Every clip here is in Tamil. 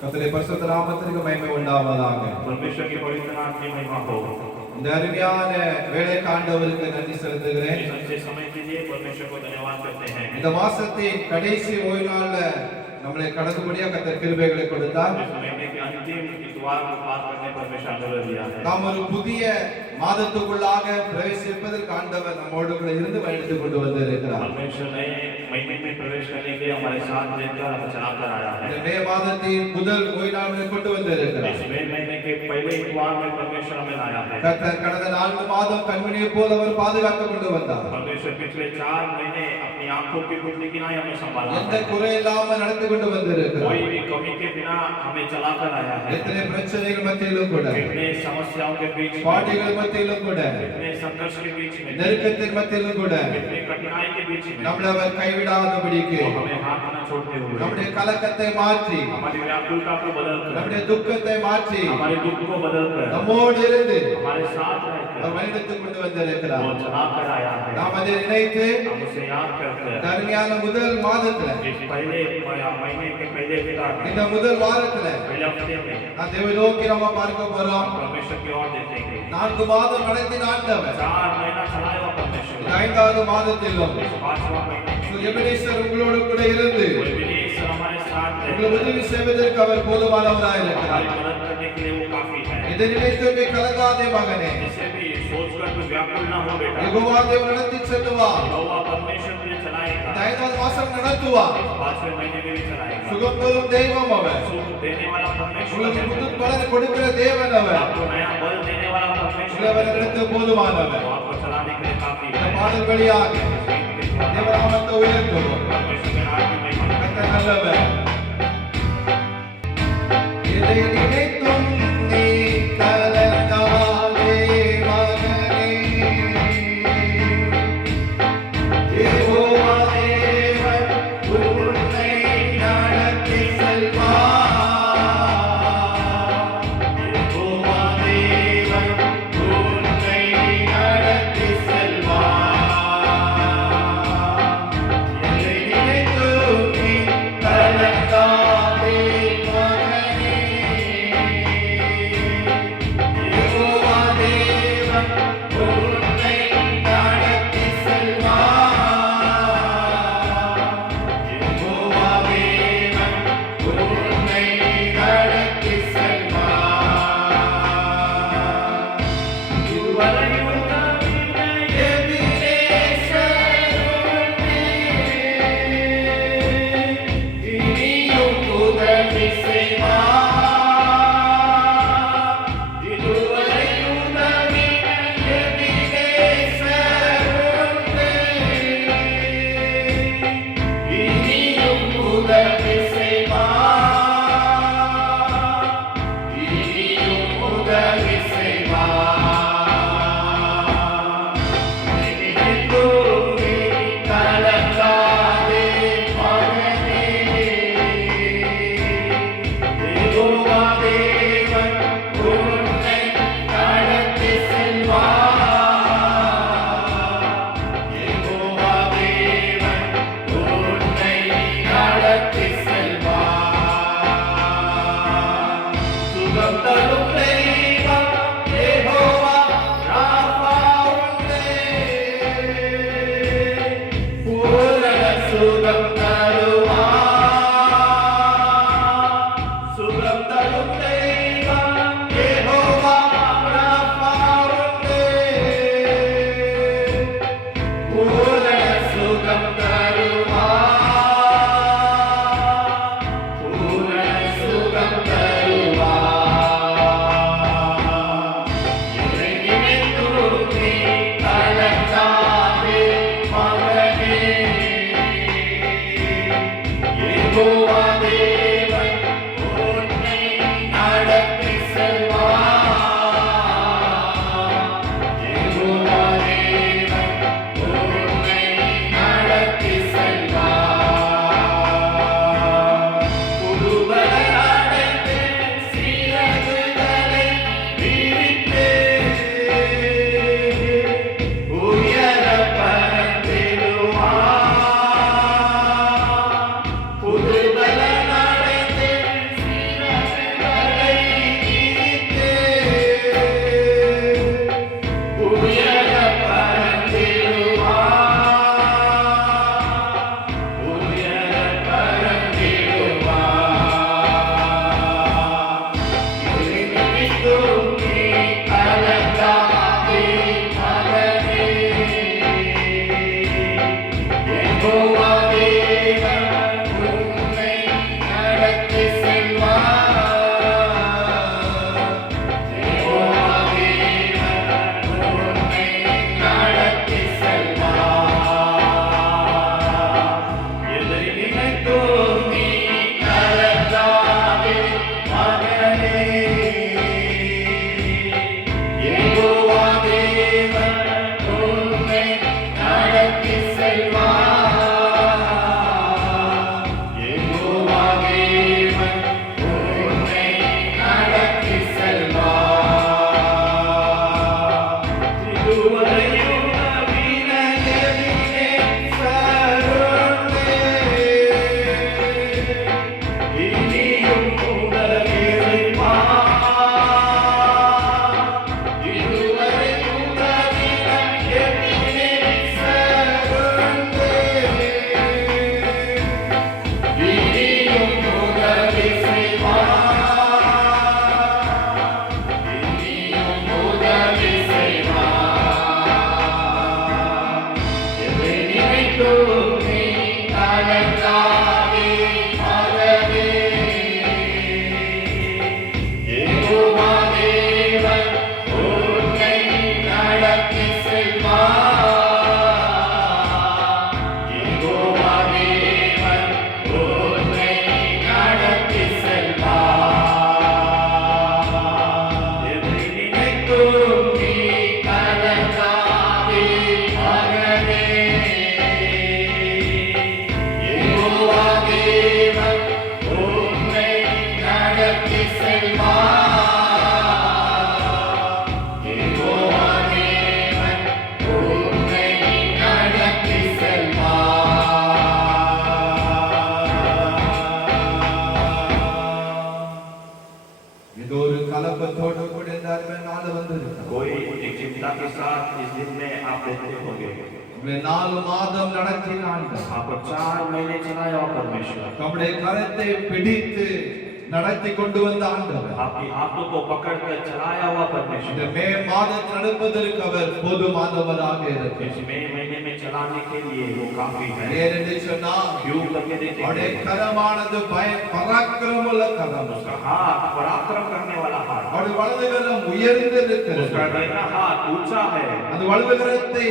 கர்த்தருடைய பரிசுத்த நாமத்திற்கு மகிமை உண்டாவதாக. परमेश्वर की पवित्र नाम की महिमा हो। இந்த அருமையான வேலைக்கு ஆண்டவருக்கு நன்றி செலுத்துகிறேன். इस अच्छे समय के लिए परमेश्वर को धन्यवाद करते हैं। இந்த மாசத்தின் கடைசி ஓய்வு நாள்ல நம்மளை கடந்துபடியா கர்த்தர் கிருபைகளை கொடுத்தார். इस महीने के अंतिम इतवार को पार करने परमेश्वर आशीर्वाद दिया है। நாம் ஒரு புதிய மாதத்துக்குள்ளாக பிரவேசிப்பதற்கு ஆண்டவர் நம்மோடு கூட இருந்து வழிநடத்தி கொண்டு வந்திருக்கிறார். परमेश्वर नए महीने में प्रवेश करने के लिए हमारे साथ रहकर हमें चलाकर आया है। இந்த மே மாதத்தின் முதல் ஓய்வு நாளில் கொண்டு வந்திருக்கிறார். इस मई महीने के पहले इतवार में परमेश्वर हमें लाया है। கர்த்தர் கடந்த 4 மாதம் கண்மணியை போல அவர் பாதுகாத்து கொண்டு வந்தார். परमेश्वर पिछले 4 महीने अपनी आंखों की पुतली की नाई हमें संभाला है। எந்த குறை இல்லாமல் நடத்தி கொண்டு வந்திருக்கிறார். कोई भी कमी के बिना हमें चलाकर आया है। எத்தனை பிரச்சனைகள் மத்தியிலும் கூட, कितने समस्याओं के बीच में, பாடுகள் மத்தியிலும் கூட, कितने संघर्ष के बीच में, நெருக்கத்தின் மத்தியிலும் கூட कितने कठिनाई के बीच में நம்மளை அவர் கைவிடாதபடிக்கு वो हमें हाथ न छोड़ते हुए நம்முடைய கலக்கத்தை மாற்றி, हमारी व्याकुलता को बदलकर, நம்முடைய துக்கத்தை மாற்றி हमारे दुख को बदलकर, நம்மோடு இருந்து हमारे साथ அவர் रहकर வழிநடத்தி கொண்டு வந்திருக்கிறார். वो चलाकर आया है। நாம் அதை நினைத்து हम उसे याद करकर தருமையான முதல் மாதத்துல, इस पहले महीने के पहले विदा இந்த முதல் வாரத்துல पहले हफ्ते में நான் தேவனை நோக்கி நம்ம பார்க்க போறோம். परमेश्वर की ओर देखेंगे। 4 மாதம் நடத்தின ஆண்டவர் 4 महीना चलाया हुआ परमेश्वर இந்த 5வது மாதத்திலும் इस 5वां महीने எபனேசர் உங்களோடு கூட இருந்து कोई विदेश हमारे साथ உங்களை रहकर உதவி செய்வதற்கு அவர் போதுமானவராய் இருக்கிறார். हमारी मदद करने के लिए वो काफी है। இதை நினைத்து நீ கலங்காதே மகனே. इसे भी सोचकर तू व्याकुल ना हो बेटा। யெகோவா தேவன் நடத்தி செல்லுவார். यहोवा परमेश्वर तुझे चलाएगा। 5வது மாசம் நடத்துவார். 5वें महीने में भी चलाएगा। சுகம் தரும் தெய்வம் அவர். सुख देने वाला परमेश्वर உங்களுக்கு है। புது பலன் கொடுக்கிற தேவன் அவர். आपको नया बल देने वाला परमेश्वर உங்களை है। நடத்த போதுமானவர். वो आपको चलाने के लिए काफी இந்த है। பாடல் வழியாக தேவநாமத்தை உயர்த்துவோம். परमेश्वर के नाम की महिमा கர்த்தர் நல்லவர். எதை நினைத்தும் நீ கலங்காதே மகனே. யெகோவா தேவன் உன்னை நடத்தி செல்வார். யெகோவா தேவன் உன்னை நடத்தி செல்வார். எதை நினைத்தும் நீ கலங்காதே மகனே. யெகோவா தேவன் உன்னை நடத்தி செல்வார். யெகோவா தேவன் உன்னை நடத்தி செல்வார். இதுவரை உதவின எபினேசர் உன்னே. இனியும் உதவி செய்வார். இதுவரை உதவின எபினேசர் உன்னே. இனியும் உதவி செய்வார். இனியும் உதவி செய்வார். நினைத்தும் நீ கலங்காதே மகனே. யெகோவா தேவன் உன்னை நடத்தி செல்வார். யெகோவா தேவன் உன்னை நடத்தி செல்வார். சுகம் தரும் தெய்வம் யெகோவா ராபா உன்னே. பூரண சுகம் தருவார். சுகம் தரும் தெய்வம் யெகோவா ராபா உன்னே. பூரண சுகம் தருவார். பூரண சுகம் தருவார். குடும்பத்தோடு கூட இந்த அருமையான நாள் வந்திருக்கிறோம். कोई एक चिंता के साथ इस दिन में आप देखते होंगे உங்களை 4 மாதம் நடத்தின ஆண்டவர் आपको 4 महीने चलाया हुआ परमेश्वर நம்முடைய கரத்தை பிடித்து நடத்தி கொண்டு வந்த ஆண்டவர் आपकी हाथों को पकड़कर चलाया हुआ இந்த परमेश्वर மே மாதம் நடப்பதற்கு அவர் போதுமானவராக இருக்கிறார். इस मई महीने में चलाने के लिए वो काफी है ஏனென்று சொன்னால் क्यों करके அவருடைய देखेंगे கரமானது பராக்கிரமுள்ள கரம். उसका हाथ पराक्रम करने वाला हाथ அவருடைய வலது கரம் உயர்ந்திருக்கிறது. उसका दाहिना हाथ ऊंचा है அந்த வலது கரத்தை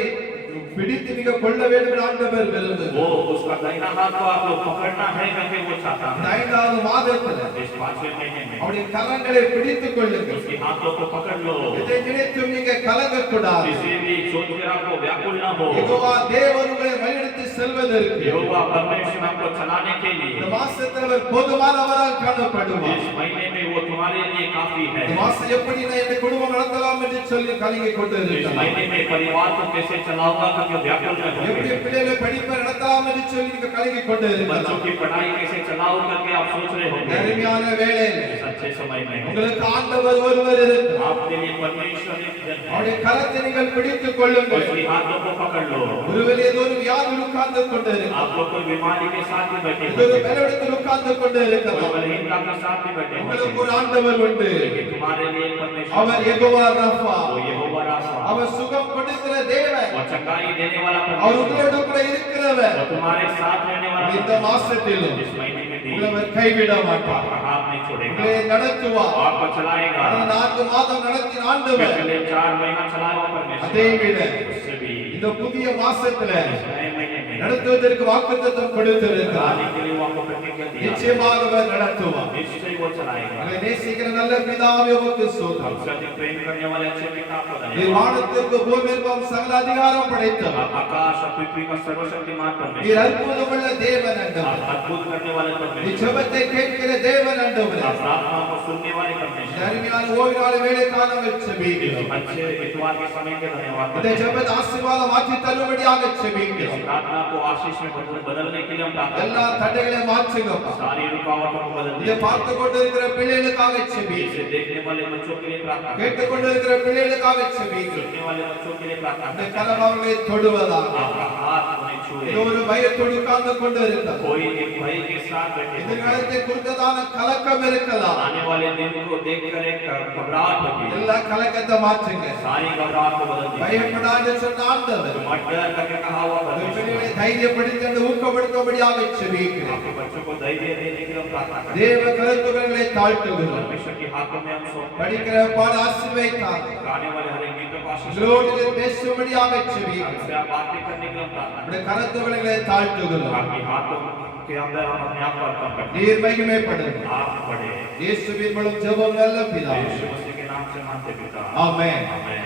பிடித்து நீங்க கொள்ள வேண்டும் என்று ஆண்டவர் விரும்புகிறார். वो उसका दाहिना हाथ को आप लोग पकड़ना है करके वो चाहता இந்த है 5வது மாதத்துல इस 5वें महीने में அவருடைய கரங்களை பிடித்துக் கொள்ளுங்கள். उसके हाथों को पकड़ लो இதை நினைத்தும் நீங்க கலங்கக்கூடாது. किसी भी सोच कर आपको व्याकुल ना हो யெகோவா தேவன் உங்களை வழிநடத்தி செல்வதற்கு यहोवा परमेश्वर आपको चलाने के இந்த लिए மாசத்துல அவர் போதுமானவராக காணப்படுவார். इस महीने में वो तुम्हारे लिए काफी है இந்த மாசம் எப்படி நான் இந்த குடும்பம் நடத்தலாம் என்று சொல்லி கலங்கிக் கொண்டு इस இருக்கிறார். महीने में परिवार को कैसे चलाऊंगा करके व्याकुल में எப்படி होंगे பிள்ளைகளை படிப்பை நடத்தலாம் என்று சொல்லி நீங்க கலங்கிக் கொண்டு बच्चों இருக்கிறார். की पढ़ाई कैसे चलाऊं करके आप सोच रहे होंगे அருமையான வேளையில इस अच्छे समय में உங்களுக்கு ஆண்டவர் ஒருவர் இருக்கிறார். आपके लिए परमेश्वर एक जन है அவருடைய கரத்தை நீங்கள் பிடித்துக் கொள்ளுங்கள். उसके हाथों को पकड़ लो ஒருவேளை ஏதோ ஒரு வியாதி உட்கார்ந்து கொண்டு இருக்கிறார். आप लोग कोई बीमारी के साथ भी बैठे ஏதோ ஒரு होंगे பலவீனத்தில் உட்கார்ந்து கொண்டு कोई இருக்கிறார். बलहीनता के साथ भी बैठे உங்களுக்கு होंगे ஒரு ஆண்டவர் உண்டு. लेकिन तुम्हारे लिए एक परमेश्वर அவர் யெகோவா ரஃபா. वो यहोवा राफा அவர் சுகம் கொடுக்கிற தேவன். वो चंगाई देने वाला அவர் परमेश्वर உங்களோடு கூட இருக்கிறவர். वो तुम्हारे साथ रहने वाला இந்த परमेश्वर மாசத்திலும் इस महीने में भी உங்களை அவர் கைவிட மாட்டார். आपका हाथ नहीं छोड़ेगा உங்களை நடத்துவார். आपको चलाएगा கடந்த 4 மாதம் நடத்தின ஆண்டவர் पिछले 4 महीना चलाया हुआ அதை परमेश्वर விட उससे भी இந்த புதிய மாசத்துல इस नए महीने में நடத்துவதற்கு வாக்குத்தத்தம் கொடுத்திருக்கிறார். चलाने के लिए वो आपको प्रतिज्ञा दिया நிச்சயமாக அவர் நடத்துவார். निश्चय वो चलाएगा உங்களை நேசிக்கிற நல்ல பிதாவே உமக்கு ஸ்தோத்திரம். हमसे अधिक प्रेम करने वाले अच्छे पिता आपको நீர் धन्यवाद வானத்திற்கு பூமிக்கும் சகல அதிகாரம் படைத்தவர். आप आकाश और पृथ्वी का सर्वशक्तिमान நீர் परमेश्वर அற்புதமுள்ள தேவன் ஆண்டவர். आप अद्भुत करने वाले நீர் परमेश्वर ஜெபத்தை கேட்கிற தேவன் ஆண்டவர். आप प्रार्थना को सुनने वाले இந்த परमेश्वर அருமையான ஓய்வு நாள் வேளைக்காக इस செபிக்கிறோம். अच्छे इतवार के समय के धन्यवाद இந்த करते हैं। ஜெபத்தை ஆசீர்வாதம் மாற்றி தரும்படியாக इस செபிக்கிறோம். प्रार्थना को आशीष में बदलने के लिए हम प्रार्थना எல்லா करते हैं। தடைகளை மாற்றுங்கப்பா. सारी रुकावटों को बदल இதை दीजिए। பார்த்து கொண்டிருக்கிற பிள்ளைகளுக்காக செபிக்கிறோம். इसे देखने वाले बच्चों के लिए प्रार्थना करते கேட்டுக் கொண்டிருக்கிற பிள்ளைகளுக்காக செபிக்கிறோம். सुनने वाले बच्चों के लिए प्रार्थना இந்த करते हैं। கரம் அவர்களை தொடுவதாக. आपका हाथ उन्हें छुए இது ஒரு பயத்தோடு உட்கார்ந்து கொண்டு இருக்கிறது. कोई एक भय के साथ बैठे होंगे। எதிர்காலத்தை குறித்ததான கலக்கம் இருக்கலாம். आने वाले दिन को देखकर एक घबराहट होगी எல்லா கலக்கத்தை மாற்றுங்க. सारी घबराहट को बदल दीजिए। பயப்படாத சொன்ன ஆண்டவர் मत डर करके कहा हुआ இந்த परमेश्वर பிள்ளைகளை தைரியப்படுத்தி ஊக்கப்படுத்தும்படியாக செபிக்கிறோம். आपके बच्चों को धैर्य देने के लिए हम प्रार्थना करते தேவ கருத்துக்களை தாழ்த்துகிறோம். हैं। परमेश्वर के हाथों में हम सौंपते हैं। படிக்கிற பாட ஆசீர்வதித்தாங்க. गाने वाले हर एक गीतों को आशीष दें। உங்களோடு பேசும்படியாக செபிக்கிறோம். हमसे आप बातें करने के लिए हम प्रार्थना करते நம்முடைய கருத்துக்களை தாழ்த்துகிறோம். हैं। आपके हाथों के अंदर हम अपने आप को अर्पण करते நீர் மகிமைப்படுங்க. हैं। आप पढ़े இயேசுவின் மூலம் ஜெபம் நல்ல பிதாவே. यीशु मसीह के नाम से मानते पिता ஆமென். आमेन।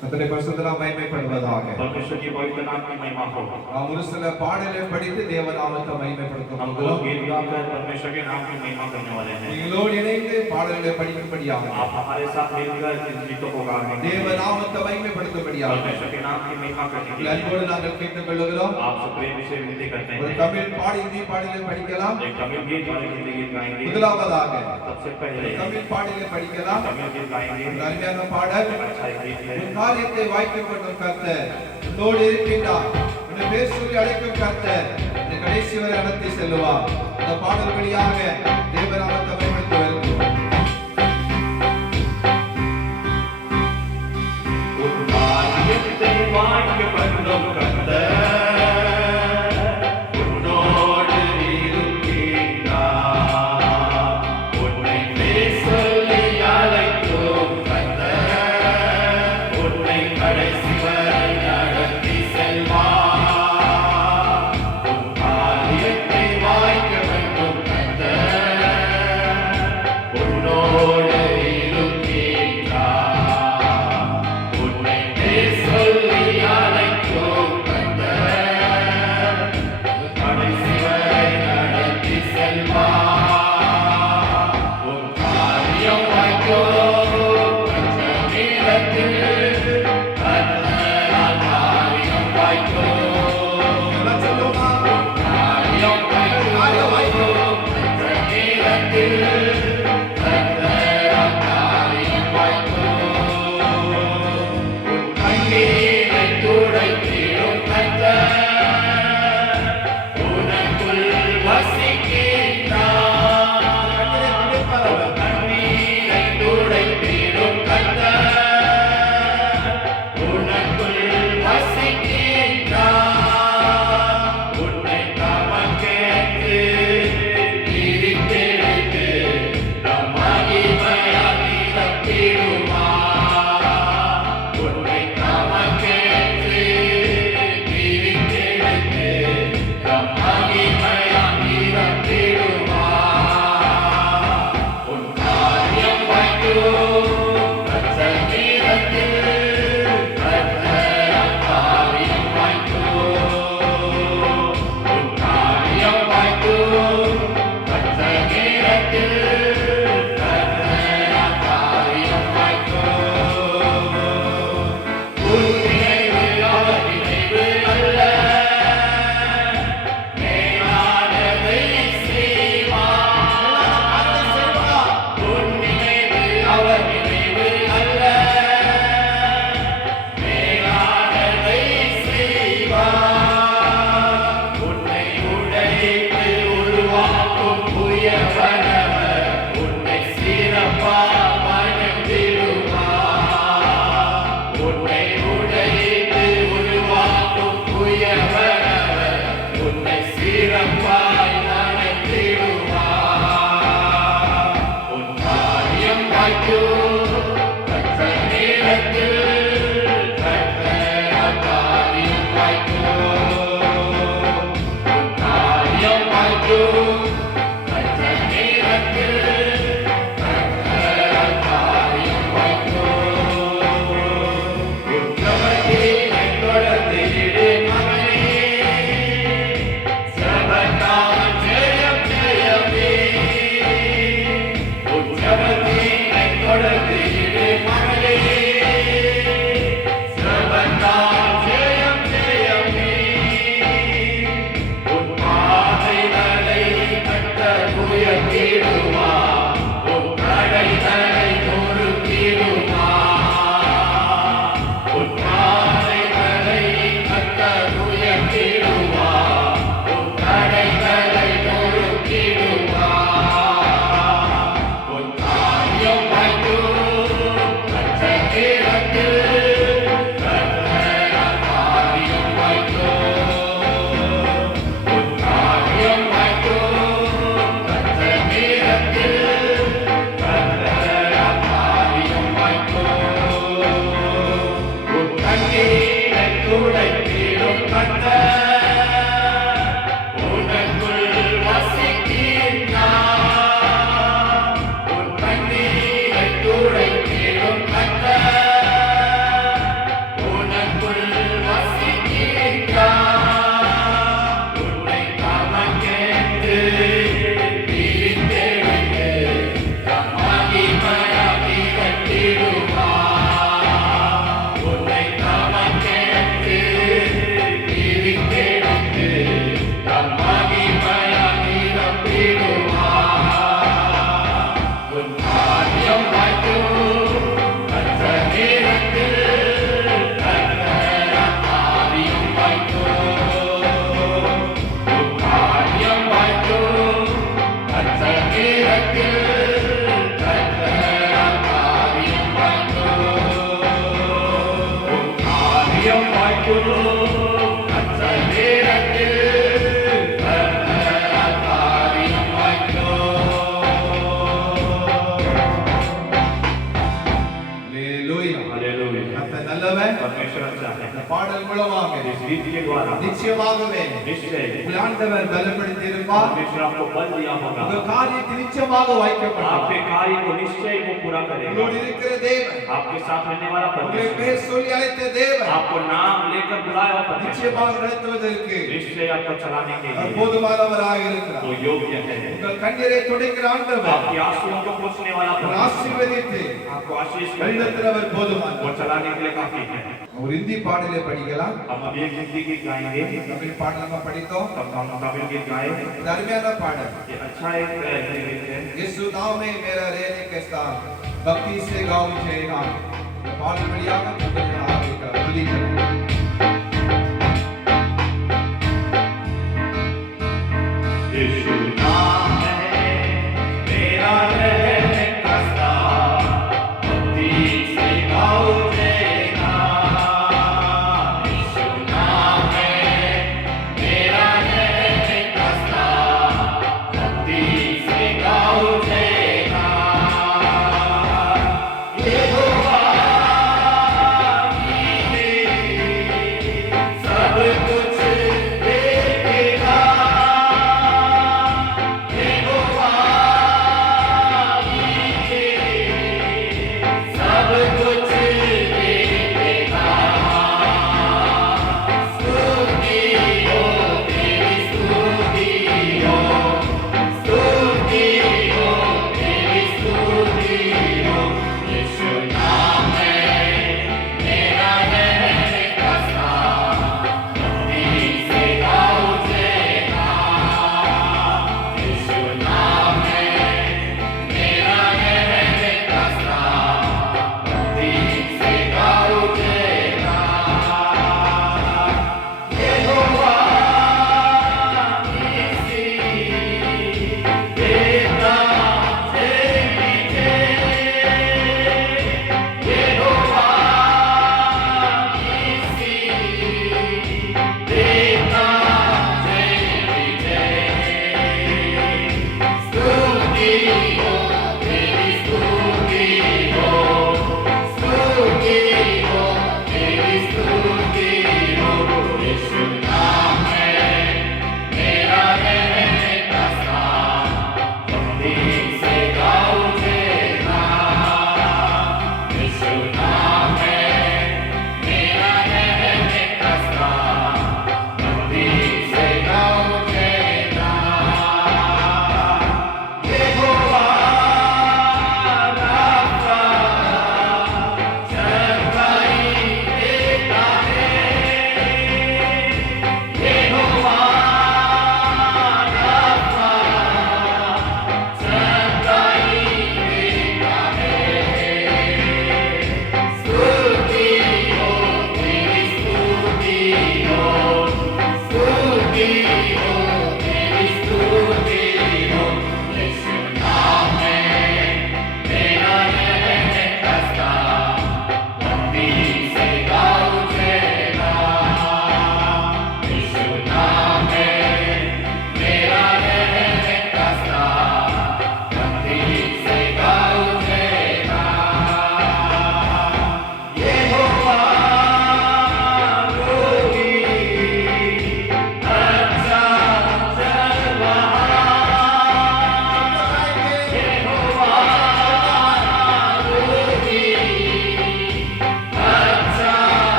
கர்த்தருடைய பரிசுத்த நாமம் மகிமைப்படுவதாக. परमेश्वर की पवित्र नाम की महिमा हो। நாம் ஒரு சில பாடலை படித்து தேவநாமத்தை हम மகிமைப்படுத்தும் दो போது गीत गाकर परमेश्वर के नाम की महिमा करने वाले हैं। நீங்களோடு இணைந்து பாடல்களை படிக்கும்படியாக आप हमारे साथ मिलकर इन गीतों को गाएंगे। தேவநாமத்தை மகிமைப்படுத்தும்படியாக परमेश्वर के नाम की महिमा करने के लिए அன்போடு நாங்கள் கேட்டுக்கொள்கிறோம். आपसे प्रेम से विनती करते ஒரு हैं। தமிழ் பாடி இந்தி பாடலை படிக்கலாம். एक तमिल गीत और एक हिंदी गीत गाएंगे। முதலாவதாக सबसे पहले தமிழ் பாடலை படிக்கலாம். तमिल गीत गाएंगे। ஒரு அருமையான பாடல். अच्छा एक गीत है। உன் காரியத்தை வாய்க்க கொண்டும் கர்த்தர் உன்னோடு இருக்கின்றார். உன்னை பேர் சொல்லி அழைக்கும் கர்த்தர் இந்த கடைசி வரை நடத்தி செல்லுவார். இந்த பாடல் வழியாக தேவநாமத்தை மகிமைப்படுத்த வருகிறோம். உன் காரியத்தை வாய்க்க கொண்டும் கர்த்தர் உன்னோடு இருக்கின்றார். உன்னை பேர் சொல்லி அழைக்கும் கர்த்தர் உன்னை கடைசி வரை நடத்தி செல்வார். உன் காரியத்தை வாய்க்க வேண்டும் கர்த்தர் உன்னோடு இருக்கின்றார். உன்னை பேர் சொல்லி அழைக்கும் கர்த்தர் கடைசி வரை நடத்தி செல்வார். உன் காரியம் வாய்க்கும் கர்த்தரிடத்தில் கர்த்தரால் காரியம் வாய்க்கும். எல்லாம் சொல்லுவோமா? காரியம் வாய்க்கும் கர்த்தரிடத்தில் கர்த்தரால் மூலமாக इस गीत के द्वारा நிச்சயமாகவே निश्चय உங்கள் ஆண்டவர் பலப்படுத்தி இருப்பார். परमेश्वर आपको बल दिया होगा, உங்கள் காரியத்தை நிச்சயமாக வாய்க்கப்படும். आपके कार्य को निश्चय वो पूरा करेगा। உங்களோடு இருக்கிற தேவன், आपके साथ रहने वाला உங்களை परमेश्वर, பேர் சொல்லி அழைத்த தேவன் आपको नाम लेकर बुलाया हुआ परमेश्वर நிச்சயமாக நடத்துவதற்கு निश्चय आपको चलाने के लिए போதுமானவராக இருக்கிறார். तो योग्य है। உங்கள் கண்ணீரை துடைக்கிற ஆண்டவர் आपकी आंसुओं को पोंछने वाला உங்களை परमेश्वर ஆசீர்வதித்து आपको आशीष करता है, வழிநடத்துகிறவர் போதுமானவர். वो चलाने के लिए काफी है। ஒரு हिंदी பாடலை படிக்கலாம். हम अभी एक हिंदी गीत गाएंगे, தமிழ் பாடல் நம்ம படித்தோம். तब हम तमिल गीत गाए। இது அருமையான பாடல். ये अच्छा एक गीत है। यीशु नाम में मेरा रहने के स्थान, भक्ति से गाऊं जय गान. இந்த பாடல் வழியாக உங்களுக்கு ஆரம்பிக்கலாம். துதிக்கலாம். यीशु नाम है मेरा रहने का स्थान, भक्ति से गाऊं जय गान। यीशु नाम है मेरा रहने का स्थान, भक्ति से गाऊं जय गान। यहोवा की मेरी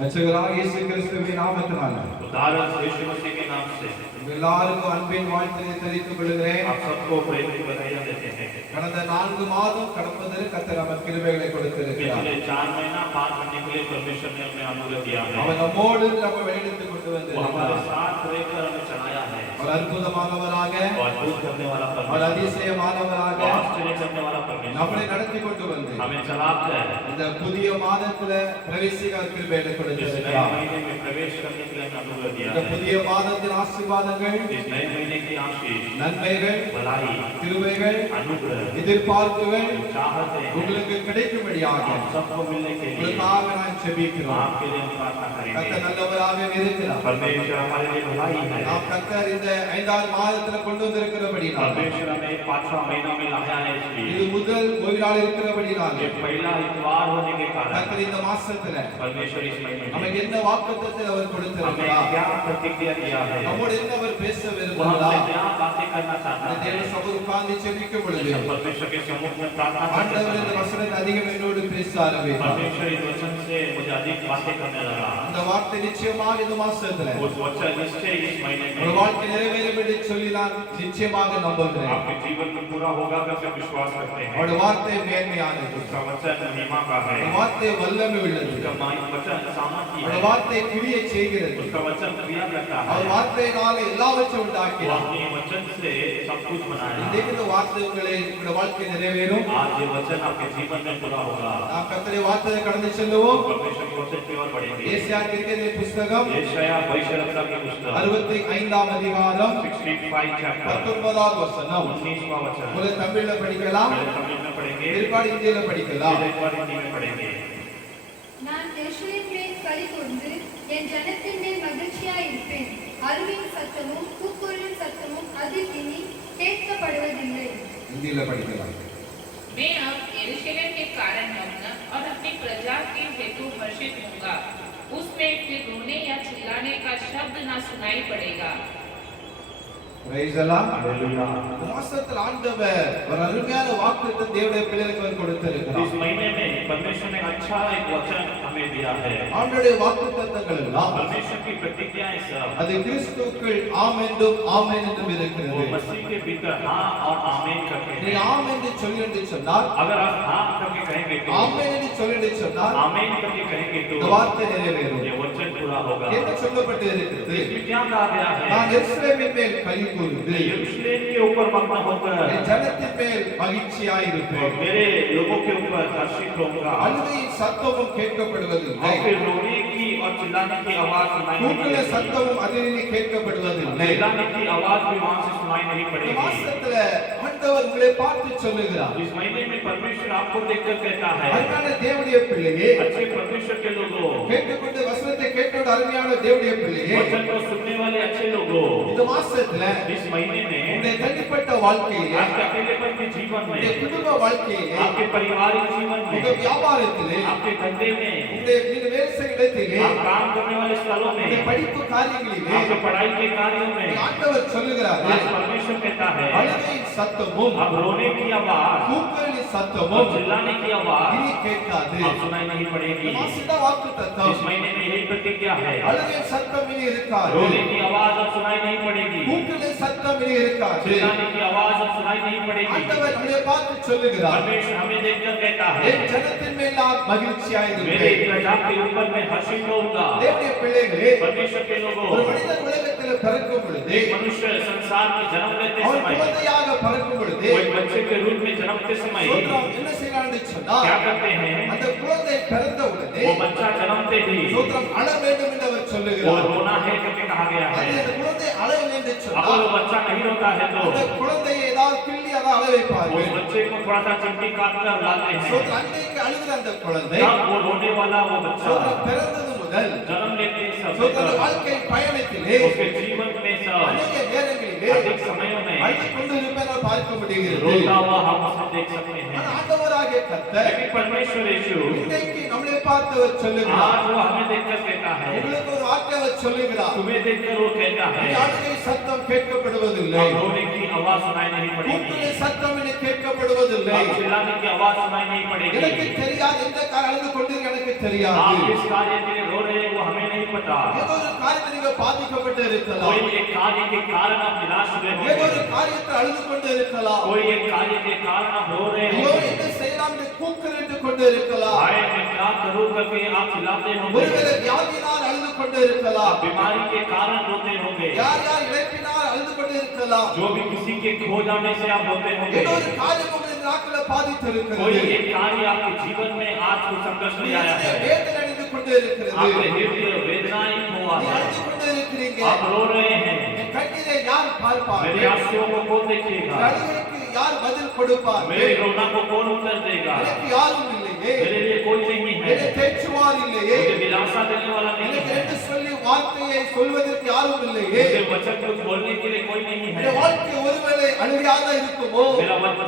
ரட்சகராகிய இயேசு கிறிஸ்துவின் நாமத்தினால उदाहरण यीशु मसीह के नाम से உங்கள் எல்லாருக்கும் அன்பின் வாழ்த்துக்களை தெரிவித்துக் கொள்கிறேன். आप सबको प्रेम की बधाइयां देते हैं। கடந்த 4 மாதம் கடப்பதற்கு கர்த்தர் நமக்கு கிருபைகளை கொடுத்திருக்கிறார். पिछले 4 महीना पार करने के लिए परमेश्वर ने अपने अनुग्रह दिया है। அவர் நம்மோடு நம்ம வழிநடத்தி கொண்டு वो हमारे வந்திருக்கிறார். साथ रहकर हमें चलाया है। அவர் அற்புதமானவராக, और अद्भुत करने वाला அவர் परमेश्वर, அதிசயமானவராக आश्चर्य करने वाला परमेश्वर நம்மை நடத்தி கொண்டு வந்து हमें चलाकर இந்த புதிய மாதத்துல பிரவேசிக்க கிருபைகளை इस नए கொடுத்திருக்கிறார். महीने में प्रवेश करने के लिए हमें अनुग्रह दिया இந்த है। புதிய மாதத்தின் ஆசீர்வாதங்கள், इस नए महीने की आशीष, நன்மைகள், भलाई, கிருபைகள், अनुग्रह, எதிர்பார்ப்புகள் चाहते हैं உங்களுக்கு கிடைக்கும்படியாக आप सबको मिलने के लिए உங்களுக்காக நான் ஜெபிக்கிறோம். आपके लिए हम प्रार्थना கர்த்தர் करेंगे। நல்லவராக இருக்கிறார். परमेश्वर हमारे लिए भलाई है। நாம் கர்த்தர் இந்த 5வது மாதத்துல கொண்டு வந்திருக்கிறபடினால், परमेश्वर हमें 5वां महीना में लाया है, இது इसलिए முதல் ஓய்வாள் இருக்கிறபடினால் ये पहला इतवार होने के कारण கர்த்தர் இந்த மாசத்துல परमेश्वर इस महीने में நமக்கு என்ன வாக்குத்தத்தத்தை அவர் हमें கொடுத்திருக்கிறார், क्या प्रतिक्रिया दिया है, நம்மோடு என்ன அவர் பேச वो हमसे விரும்புகிறார். क्या बातें करना चाहता இந்த தேவ है। சபை உட்கார்ந்து ஜெபிக்கும் பொழுது जब परमेश्वर के सम्मुख में प्रार्थना करते ஆண்டவர் இந்த समय வசனத்தை அதிகம் என்னோடு பேச ஆரம்பித்தார். परमेश्वर इस वचन से मुझे अधिक बातें करने लगा। அந்த வார்த்தை நிச்சயமாக இந்த மாசத்துல उस वचन निश्चय इस महीने ஒரு में வாழ்க்கை நிறைவேறும் என்று சொல்லி நான் நிச்சயமாக நம்புகிறேன். आपके जीवन में पूरा होगा करके विश्वास करते हैं। அவருடைய வார்த்தை மேன்மையானது, उसका वचन महिमा का है, அவருடைய வார்த்தை வல்லமை உள்ளது, उसका वचन सामर्थ्य அவருடைய है, வார்த்தை கிரியை செய்கிறது, उसका वचन क्रिया करता அவர் है। வார்த்தையினாலே எல்லாவற்றையும் वो உண்டாக்கினார். अपने वचन से सब कुछ बनाया। இன்றைக்கு இந்த வார்த்தை உங்களுடைய வாழ்க்கை நிறைவேறும். आज ये वचन आपके जीवन में पूरा होगा। நாம் கர்த்தருடைய வார்த்தையை கடந்து செல்லுவோம். परमेश्वर के वचन की ओर बढ़ेंगे। ஏசாயா தீர்க்கதரிசி புஸ்தகம் यशायाह भविष्यवक्ता की पुस्तक 65ஆம் அதிகாரம் 65 चैप्टर 19வது வசனம். 19वां वचन முதல்ல தமிழ்ல படிக்கலாம், पहले तमिल में पढ़ेंगे, பிற்பாடு இந்தியில படிக்கலாம். फिर एक बार हिंदी में पढ़ेंगे। நான் எருசலேமின் மேல் களிகூர்ந்து என் ஜனத்தின் மேல் மகிழ்ச்சியாய் இருப்பேன். அருவியின் சத்தமும் கூக்குரலின் சத்தமும் அதில் இனி கேட்கப்படுவதில்லை. இந்தியில படிக்கலாம். मैं अब यरूशलेम के कारण मग्न और अपनी प्रजा के हेतु हर्षित होऊंगा। उसमें फिर रोने या चिल्लाने का शब्द न सुनाई पड़ेगा। Praise the Lord. हालेलुया। இந்த மாசத்துல ஆண்டவர் ஒரு அருமையான வாக்குத்தத்தத்தை தேவனுடைய பிள்ளைகளுக்கு அவர் इस கொடுத்திருக்கிறார். महीने में परमेश्वर ने अच्छा एक वचन हमें दिया है। ஆண்டவருடைய வாக்குத்தத்தங்கள் எல்லாம் परमेश्वर की प्रतिज्ञाएं सब அது கிறிஸ்துவுக்குள் ஆம் என்றும் ஆமென் என்றும் वो இருக்கிறது. मसीह के भीतर हाँ और आमीन करके நீ हैं। ஆம் என்று சொல்லி என்று சொன்னால், अगर आप हाँ करके कहेंगे तो ஆமென் என்று சொல்லி என்று சொன்னால் आमीन करके कहेंगे இந்த तो வார்த்தை நிறைவேறும். ये वचन पूरा होगा। என்ன சொல்லப்பட்டு இருக்கிறது? इसमें क्या कहा गया நான் है? எருசலேமின் மேல் களி கூர்ந்து यरूशलेम के ऊपर मग्न होकर என் ஜனத்தின் மேல் மகிழ்ச்சியாய் और இருப்பேன். मेरे लोगों के ऊपर हर्षित होऊंगा। அழுகையின் சத்தமும் கேட்கப்படுவதில்லை, और फिर रोने की और चिल्लाने की आवाज सुनाई नहीं கூக்குரல் देगी। சத்தமும் அதிலே கேட்கப்படுவதில்லை. चिल्लाने की आवाज भी वहां से सुनाई नहीं இந்த पड़ेगी। மாசத்துல ஆண்டவர் உங்களை பார்த்து சொல்லுகிறார், इस महीने में परमेश्वर आपको देखकर कहता है, அருமையான தேவனுடைய பிள்ளையே, अच्छे परमेश्वर के लोगों, கேட்டுக்கொண்டு வசனத்தை கேட்டோட அருமையான தேவனுடைய பிள்ளையே, वचन को सुनने वाले अच्छे लोगों, இந்த மாசத்துல इस महीने में உங்களுடைய தனிப்பட்ட வாழ்க்கையிலே, आपके अकेलेपन के जीवन உங்களுடைய में, குடும்ப வாழ்க்கையிலே, आपके पारिवारिक जीवन உங்க में, வியாபாரத்திலே, आपके धंधे में, உங்களுடைய நீங்க வேலை செய்யும் இடத்திலே, आपके काम करने वाले स्थलों में, உங்களுடைய படிப்பு காரியங்களிலே आपके पढ़ाई के कार्यों में ஆண்டவர் சொல்லுகிறார், आज परमेश्वर कहता है அழுகையின் சத்தமும் अब रोने की आवाज கூக்குரலின் और சத்தமும் चिल्लाने की आवाज இனி கேட்காது. अब सुनाई नहीं पड़ेगी। வாசித்த வாக்குத்தத்தம், इस महीने में यही प्रतिज्ञा है, அழுகையின் சத்தம் இனி இருக்காது, रोने की आवाज अब सुनाई नहीं पड़ेगी, கூக்குரலின் சத்தம் இனி இருக்காது. चिल्लाने की आवाज अब सुनाई नहीं पड़ेगी। ஆண்டவர் நம்மை பார்த்து சொல்லுகிறார், परमेश्वर हमें देखकर कहता है என் ஜனத்தின் மேல் நான் மகிழ்ச்சியாய் मेरे இருப்பேன். प्रजा के ऊपर मैं हर्षित होऊंगा। தேவனுடைய பிள்ளைகளே, परमेश्वर के लोगों, ஒரு மனிதன் உலகத்தில் பிறக்கும் பொழுது, एक मनुष्य संसार में जन्म लेते அவன் समय, குழந்தையாக பிறக்கும் பொழுது वो एक बच्चे के रूप में जन्मते समय சோதரம் என்ன செய்யறான்னு சொன்னா, क्या करते हैं, அந்த குழந்தை பிறந்த உடனே वो बच्चा जन्मते ही சோதரம் அழ வேண்டும் என்று அவர் वो சொல்லுகிறார். रोना है करके कहा गया அது है। அந்த குழந்தை அழவில்லை என்று अगर சொன்னால், वो बच्चा नहीं रोता है तो அந்த குழந்தையை ஏதாவது கிள்ளி அதை அழ उस வைப்பார்கள். बच्चे को थोड़ा सा चिमटी काट कर लाते हैं, சோதரம் அன்னைக்கு அழுகிற அந்த குழந்தை तब वो रोने वाला वो बच्चा சோதரம் பிறந்தது முதல் जन्म लेते ही सब சோதரம் வாழ்க்கை பயணத்திலே उसके जीवन में सब அநேக நேரங்களிலே अधिक समयों में அழுது கொண்டு இருப்பதை பார்க்க முடிகிறது. रोता हुआ हम उसे देख सकते हैं। ஆனால் ஆண்டவராகிய கர்த்தர் लेकिन परमेश्वर यीशु இன்றைக்கு நம்மளை பார்த்து அவர் சொல்லுகிறார், आज वो हमें देखकर कहता है, உங்களுக்கு ஒரு வார்த்தை அவர் சொல்லுகிறார், तुम्हें देखकर वो कहता है இந்த அழுகை சத்தம் கேட்கப்படுவதில்லை, अब रोने की आवाज सुनाई नहीं கூக்குரல் पड़ेगी, சத்தம் இனி கேட்கப்படுவதில்லை. अब चिल्लाने की आवाज सुनाई नहीं எனக்கு पड़ेगी। தெரியாது, எந்த காரணம் அழுது கொண்டீர்கள் எனக்கு தெரியாது. आप किस कार्य के लिए रो रहे हैं वो हमें नहीं पता। ஏதோ ஒரு காரியத்தில் நீங்க பாதிக்கப்பட்டு இருக்கலாம், कोई एक कार्य के कारण आप निराश हुए ஏதோ ஒரு होंगे, காரியத்தில் அழுது கொண்டு இருக்கலாம், कोई एक कार्य के कारण आप रो रहे ஐயோ होंगे, என்ன செய்யலாம் என்று கூக்குரலிட்டு கொண்டு இருக்கலாம், हाय मैं क्या करूं करके आप चिल्लाते होंगे, ஒருவேளை வியாதியினால் அழுது கொண்டு இருக்கலாம், आप बीमारी के कारण रोते होंगे, யார் யார் இழப்பினால் அழுது கொண்டு இருக்கலாம், जो भी किसी के खो जाने से आप रोते होंगे, ஏதோ ஒரு காரியம் உங்களை நாட்களை பாதித்திருக்கிறது, कोई एक कार्य आपके जीवन में आज कुछ संघर्ष ले आया है, வேதனை அடைந்து கொண்டு இருக்கிறது, आपके हृदय वेदनाएं हुआ நீ है, அழுது கொண்டு இருக்கிறீங்க, आप रो रहे हैं, என் கண்ணீரை யார் பார்ப்பார், मेरे आंसुओं को कौन देखेगा, அழுகைக்கு யார் பதில் கொடுப்பார், मेरे रोना को कौन उत्तर देगा, எனக்கு யாரும் இல்லையே, मेरे लिए कोई नहीं है, என்னை தேற்றுவார் இல்லையே, मुझे दिलासा देने वाला नहीं எனக்கு है, என்று சொல்லி வார்த்தையை சொல்வதற்கு யாரும் இல்லையே, मुझे वचन कुछ बोलने के लिए कोई नहीं இந்த है, வாழ்க்கை ஒருவேளை அழுகையாக இருக்குமோ,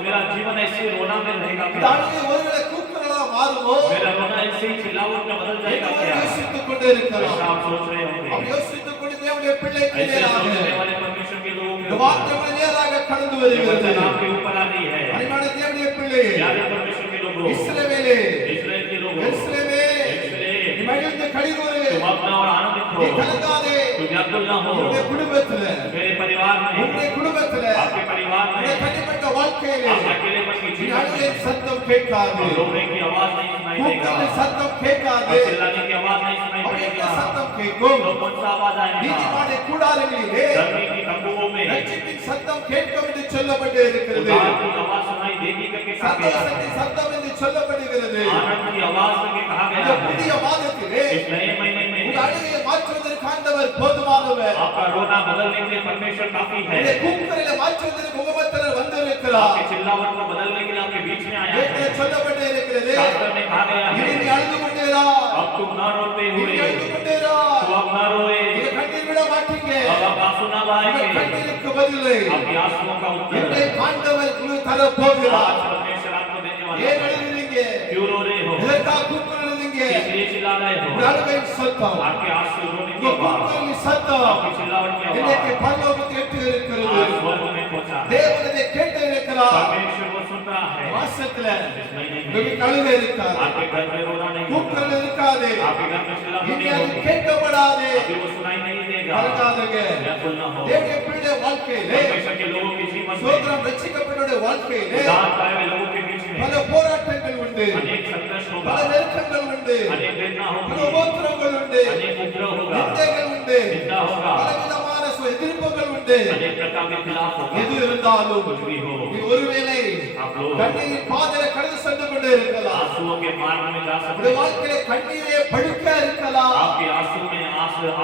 मेरा जीवन ऐसे रोना में रहेगा இந்த क्या, அழுகை ஒருவேளை கூக்குரலா மாறுமோ, मेरा रोना ऐसे ही चिल्लावट में बदल जाएगा என்று क्या, யோசித்துக் கொண்டு இருக்கலாம். ऐसा आप सोच रहे அப்படி होंगे, யோசித்துக் கொண்டு தேவனுடைய பிள்ளைக்கு ऐसे நேராக सोचने वाले परमेश्वर के लोगों இந்த के வார்த்தை ऊपर உங்களை நேராக கடந்து ये வருகிறது. वचन आपके ऊपर आ रही है, அருமையான தேவனுடைய பிள்ளையே, प्यारे परमेश्वर के लोगों, இஸ்ரவேலே, इस्राएल के लोगों, எருசலேமே, इस्राएल, நீ மகிழ்ந்து களிகூரு, तुम अपना और आनंदित நீ हो, கலங்காதே, तुम व्याकुल न हो, உன்னுடைய குடும்பத்துல, मेरे परिवार में, உன்னுடைய குடும்பத்துல, आपके परिवार உன்னுடைய में, தனிப்பட்ட வாழ்க்கையிலே आप अकेलेपन की நீ जीवन அழுகை में சத்தம் கேட்காது, और रोने की आवाज नहीं सुनाई देगा, கூக்குரல் சத்தம் கேட்காது, और चिल्लाने की आवाज नहीं सुनाई அப்படி என்ன पड़ेगा, சத்தம் கேட்கும்? तो कौन सा आवाज आएगा, நீதிமானுடைய கூடாரங்களிலே धरती की तंबुओं में ரட்சிப்பின் சத்தம் கேட்கும் என்று சொல்லப்பட்டு இருக்கிறது. उद्धार की आवाज सुनाई देगी करके कहा गया है, சந்தோஷத்தின் சத்தம் என்று சொல்லப்படுகிறது. आनंद की आवाज करके कहा இந்த गया है, புதிய மாதத்திலே इस नए महीने உங்க में அழுகையை மாற்றுவதற்கு ஆண்டவர் போதுமானவர். आपका रोना बदलने के लिए परमेश्वर काफी உங்களுடைய है, கூக்குரலை மாற்றுவதற்கு முகமத்தர் வந்திருக்கிறார். आपके चिल्लावट को बदलने के लिए आपके बीच में आया வேதத்திலே है, சொல்லப்பட்டு இருக்கிறது, शास्त्र में कहा गया இனி நீ है, அழுது கொண்டேரா, अब तुम ना रोते இனி हुए, அழுது கொண்டேரா, तो अब ना रोए, நீங்க கண்ணீர் விட மாட்டீங்க. अब आप आंसू ना உங்க लाएंगे, கண்ணீருக்கு பதிலை आपके आंसुओं का என்னை उत्तर ஆண்டவர் உங்களுக்கு தரப் போகிறார். आज परमेश्वर आपको देने वाला ஏன் है, அழுகிறீங்க? क्यों रो रहे हो, எதற்காக கூக்குரலுறீங்க? किस लिए चिल्ला रहे உங்க हो, அழுகையின் சத்தம், आपके आंसू रोने की உங்க आवाज, கூக்குரலின் சத்தம் आपकी चिल्लावट की இன்னைக்கு आवाज பரலோகத்தை எட்டி இருக்கிறது. आज स्वर्ग में पहुंचा है, தேவன் இதை கேட்டு இருக்கிறார். परमेश्वर को सुन रहा है, மாசத்துல इस महीने உங்களுக்கு में அழுகை இருக்காது, आपके घर में रोना नहीं கூக்குரல் होगा, இருக்காது, आपके घर में चिल्लाना இனி नहीं அது होगी, கேட்கப்படாது. अभी वो सुनाई नहीं देगा, மறக்காதீங்க, व्याकुल न हो, தேவனுடைய பிள்ளை வாழ்க்கையிலே परमेश्वर के लोगों के जीवन में சோதரம் ரட்சிக்கப்பட்டவருடைய வாழ்க்கையிலே उद्धार पाए हुए लोगों के बीच में பல போராட்டங்கள் உண்டு, अनेक संघर्ष பல होगा, நெருக்கங்கள் உண்டு, अनेक वेदना பல होगी, உபத்திரவங்கள் உண்டு, अनेक उपद्रव होगा, நிந்தைகள் உண்டு, निंदा होगा, பலவிதமான எதிர்ப்புகள் உண்டு. अनेक प्रकार के खिलाफ होगा, எது இருந்தாலும் कुछ भी हो, நீ ஒருவேளை आप लोग கண்ணீரின் பாதையில கடந்து சென்று கொண்டே இருக்கலாம், आंसुओं के मार्ग में जा सकते உங்களுடைய हैं, வாழ்க்கையில கண்ணீரே படுக்க இருக்கலாம், आपके आंसू में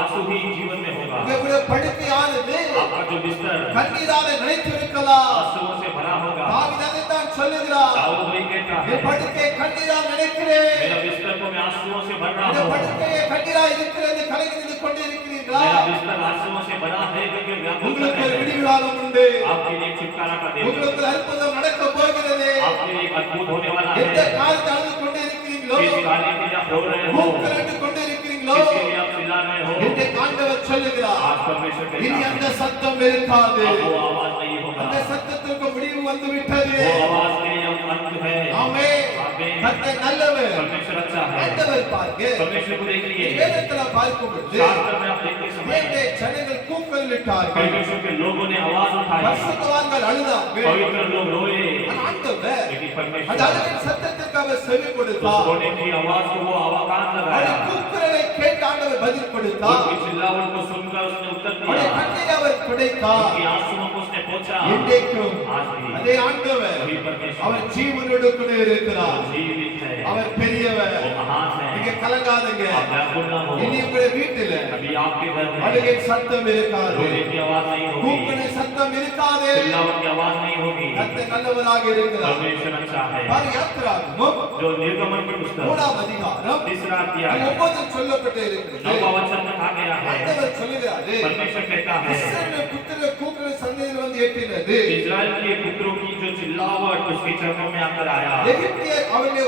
आंसू ही जीवन में होगा, உங்களுடைய படுக்கையானது आपका जो बिस्तर கண்ணீரால நினைத்து இருக்கலாம். आंसुओं से भरा होगा, தாவீது அதைத்தான் சொல்லுகிறார், दाऊद वही कहता என் है, படுக்கை கண்ணீரால் நினைக்கிறேன், मेरा बिस्तर को मैं आंसुओं से भर रहा இந்த हूँ, படுக்கையை கண்ணீரா இருக்கிறது கலங்கி நின்று கொண்டிருக்கிறீர்களா? मेरा बिस्तर आंसुओं से भरा है क्योंकि व्याकुल कर உங்களுக்கு ஒரு रहे हैं, விடிவுகாலம் உண்டு, आपके लिए छुटकारा का दिन, உங்களுக்கு ஒரு அற்புதம் நடக்க போகிறது. आपके लिए एक अद्भुत होने वाला எந்த है, காரியத்தை அழுது கொண்டு இருக்கிறீங்களோ, किस कार्य के लिए आप रो रहे हो, கூக்குரலிட்டு கொண்டு இருக்கிறீங்களோ, किसके लिए आप ஆண்டவர் சொல்லுகிறார் आज परमेश्वर இனி कहता அந்த है சத்தம் இருக்காது अब वो आवाज नहीं அந்த होगा சத்தத்திற்கு முடிவு வந்து விட்டது वो आवाज के अब अंत है ஆமென் आमीन கர்த்தர் நல்லவர் परमेश्वर अच्छा है ஆண்டவர் பாருங்க परमेश्वर को देखिए வேதத்துல பார்க்கும் பொழுது शास्त्र में आप देखते समय தேவனுடைய ஜனங்கள் கூக்குரலிட்டார்கள் परमेश्वर के लोगों ने आवाज उठाई பரிசுத்தவான்கள் அழுதார்கள் पवित्र लोग रोए ஆனா ஆண்டவர் लेकिन அந்த परमेश्वर அழுகையின் சத்தத்திற்கு அவர் செவி उस கொடுத்தார் रोने की आवाज को वो आवाज அவருடைய लगाया கூக்குரலை கேட்டு ஆண்டவர் பதில் கொடுத்தார் उनकी चिल्लावट को सुनकर उसने उत्तर அவருடைய दिया கண்ணீரை அவர் துடைத்தார் उनकी आंसुओं को उसने पोंछा இன்றைக்கும் आज भी அதே ஆண்டவர் वही परमेश्वर அவர் ஜீவனோடு கூட இருக்கிறார் जीवित है அவர் பெரியவர் वो महान நீங்க है கலங்காதீங்க आप व्याकुल न हो இனி உங்களுடைய வீட்டில अभी आपके घर में அழுகையின் சத்தம் இருக்காது रोने की आवाज नहीं होगी கூக்குரலின் சத்தம் இருக்காது चिल्लावट की आवाज नहीं होगी கர்த்தர் நல்லவராக இருக்கிறார் परमेश्वर अच्छा है பாரு யாத்திராகமம் जो निर्गमन की पुस्तक 3ஆம் அதிகாரம் तीसरा अध्याय 9 சொல்லப்பட்டு இருக்கிறது 9वां वचन में कहा गया है ஆண்டவர் சொல்லுகிறாரு परमेश्वर कहता है இஸ்ரவேல் புத்திரர் கூக்குரல் சந்நிதியில் வந்து எட்டினது इजराइल के पुत्रों की जो चिल्लावट उसके चरणों में आकर आया எகிப்தியர் அவர்களை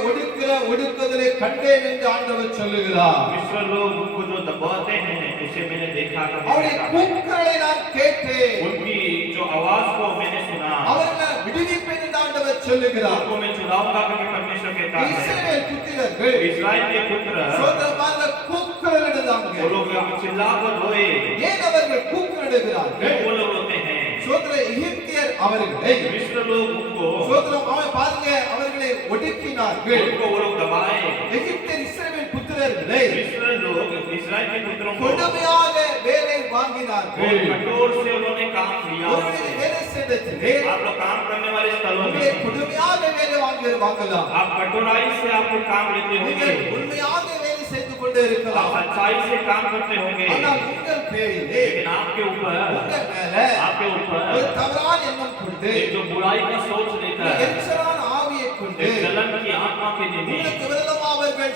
ஒடுக்குதலை கண்டேன் என்று ஆண்டவர் சொல்லுகிறார் मिस्र लोग उनको जो दबाते हैं उसे मैंने देखा அவருடைய கூக்குரலை நான் கேட்டேன் उनकी जो आवाज को मैंने सुना அவர்களை விடுவிப்பேன் என்று ஆண்டவர் சொல்லுகிறார் उनको मैं छुड़ाऊंगा करके परमेश्वर कहता है இஸ்ரவேல் புத்திரர்கள் इजराइल के पुत्र சோதரமாக கூக்குரலிடுதாங்க वो लोग चिल्लाकर रोए ஏன் அவர்கள் கூக்குரலிடுகிறார்கள் वो लोग रोते हैं சோதர எகிப்தியர் அவர்களை मिस्र लोग उनको சோதரம் அவன் பாருங்க அவர்களை ஒடுக்கினார்கள் उनको वो लोग दबाए எகிப்தியர் இஸ்ரவேல் புத்திரர்களை मिस्र लोग इजराइल के पुत्रों को கொடுமையாக வேலை बहुत வாங்கினார்கள் कठोर से उन्होंने काम किया ஒருவருடைய வேலை செய்ததிலே आप लोग काम करने वाले स्थलों உங்களை में கொடுமையாக வேலை வாங்கலாம் आप कठोराई से आपको काम लेते நீங்கள் होंगे உண்மையாக வேலை செய்து கொண்டு இருக்கலாம் आप अच्छाई से काम करते होंगे ஆனால் உங்கள் பேரிலே लेकिन आपके ऊपर உங்கள் மேல आपके ஒரு ऊपर தவறான எண்ணம் கொண்டு एक जो बुराई का सोच लेता है எரிச்சலான ஆவியை கொண்டு एक जलन की आत्मा के लिए உங்களுக்கு விரோதமாக அவர்கள்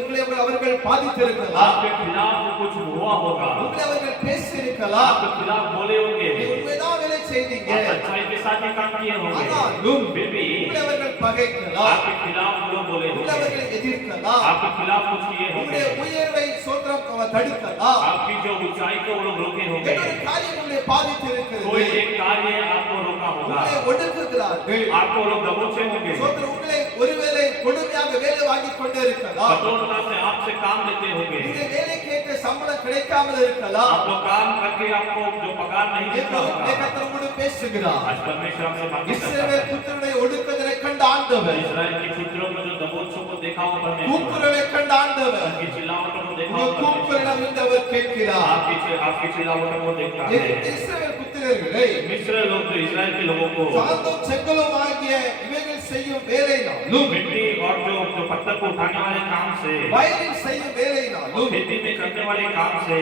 உங்களை அவர்கள் பாதித்திருக்கலாம் आपके खिलाफ कुछ हुआ होगा உங்களை அவர்கள் பேசியிருக்கலாம் आपके खिलाफ बोले होंगे நீ உண்மைதான் வேலை செய்தீங்க आप अच्छाई के साथ ही काम किए होंगे ஆனாலும் फिर भी உங்களை அவர்கள் பகைக்கலாம் आपके खिलाफ वो लोग बोले உங்களை होंगे அவர்கள் எதிர்க்கலாம் आपके खिलाफ कुछ किए உங்களுடைய होंगे உயர்வை சோத்திரம் தடுக்கலாம் आपकी जो ऊंचाई को वो लोग रोके होंगे இன்னொரு காரியம் உங்களை பாதித்திருக்கிறது कोई एक कार्य आपको रोका होगा உங்களை ஒடுக்குகிறார்கள் आपको वो लोग दबोचे होंगे சோத்திரம் உங்களை ஒருவேளை கொடுமையாக வேலை வாங்கி கொண்டே இருக்கலாம் कठोरता से आपसे काम लेते होंगे நீங்க வேலை கேட்ட சம்பளம் கிடைக்காமல் இருக்கலாம் आप लोग काम करके आपको जो पगार नहीं देता होगा கர்த்தரோடு பேசுகிறார் आज परमेश्वर हमसे बात करता இஸ்ரவேல் புத்திரனை ஒடுக்குதலை கண்ட है ஆண்டவர் इस्राएल के पुत्रों को जो दबोचों को देखा हुआ परमेश्वर கூக்குரலை கண்ட ஆண்டவர் उनकी चिल्लावटों को देखा உங்க हुआ परमेश्वर கூக்குரலிடம் இருந்து அவர் கேட்கிறார் आपकी चिल्लावटों को देखता है இஸ்ரவேல் புத்திரர்களை मिस्र लोग जो इस्राएल के लोगों को சாந்தம் செங்கலும் ஆகிய இவைகள் செய்யும் வேலையினாலும் मिट्टी और जो पत्थर को उठाने वाले काम से வயலில் செய்யும் வேலையினாலும் खेती में करने वाले काम से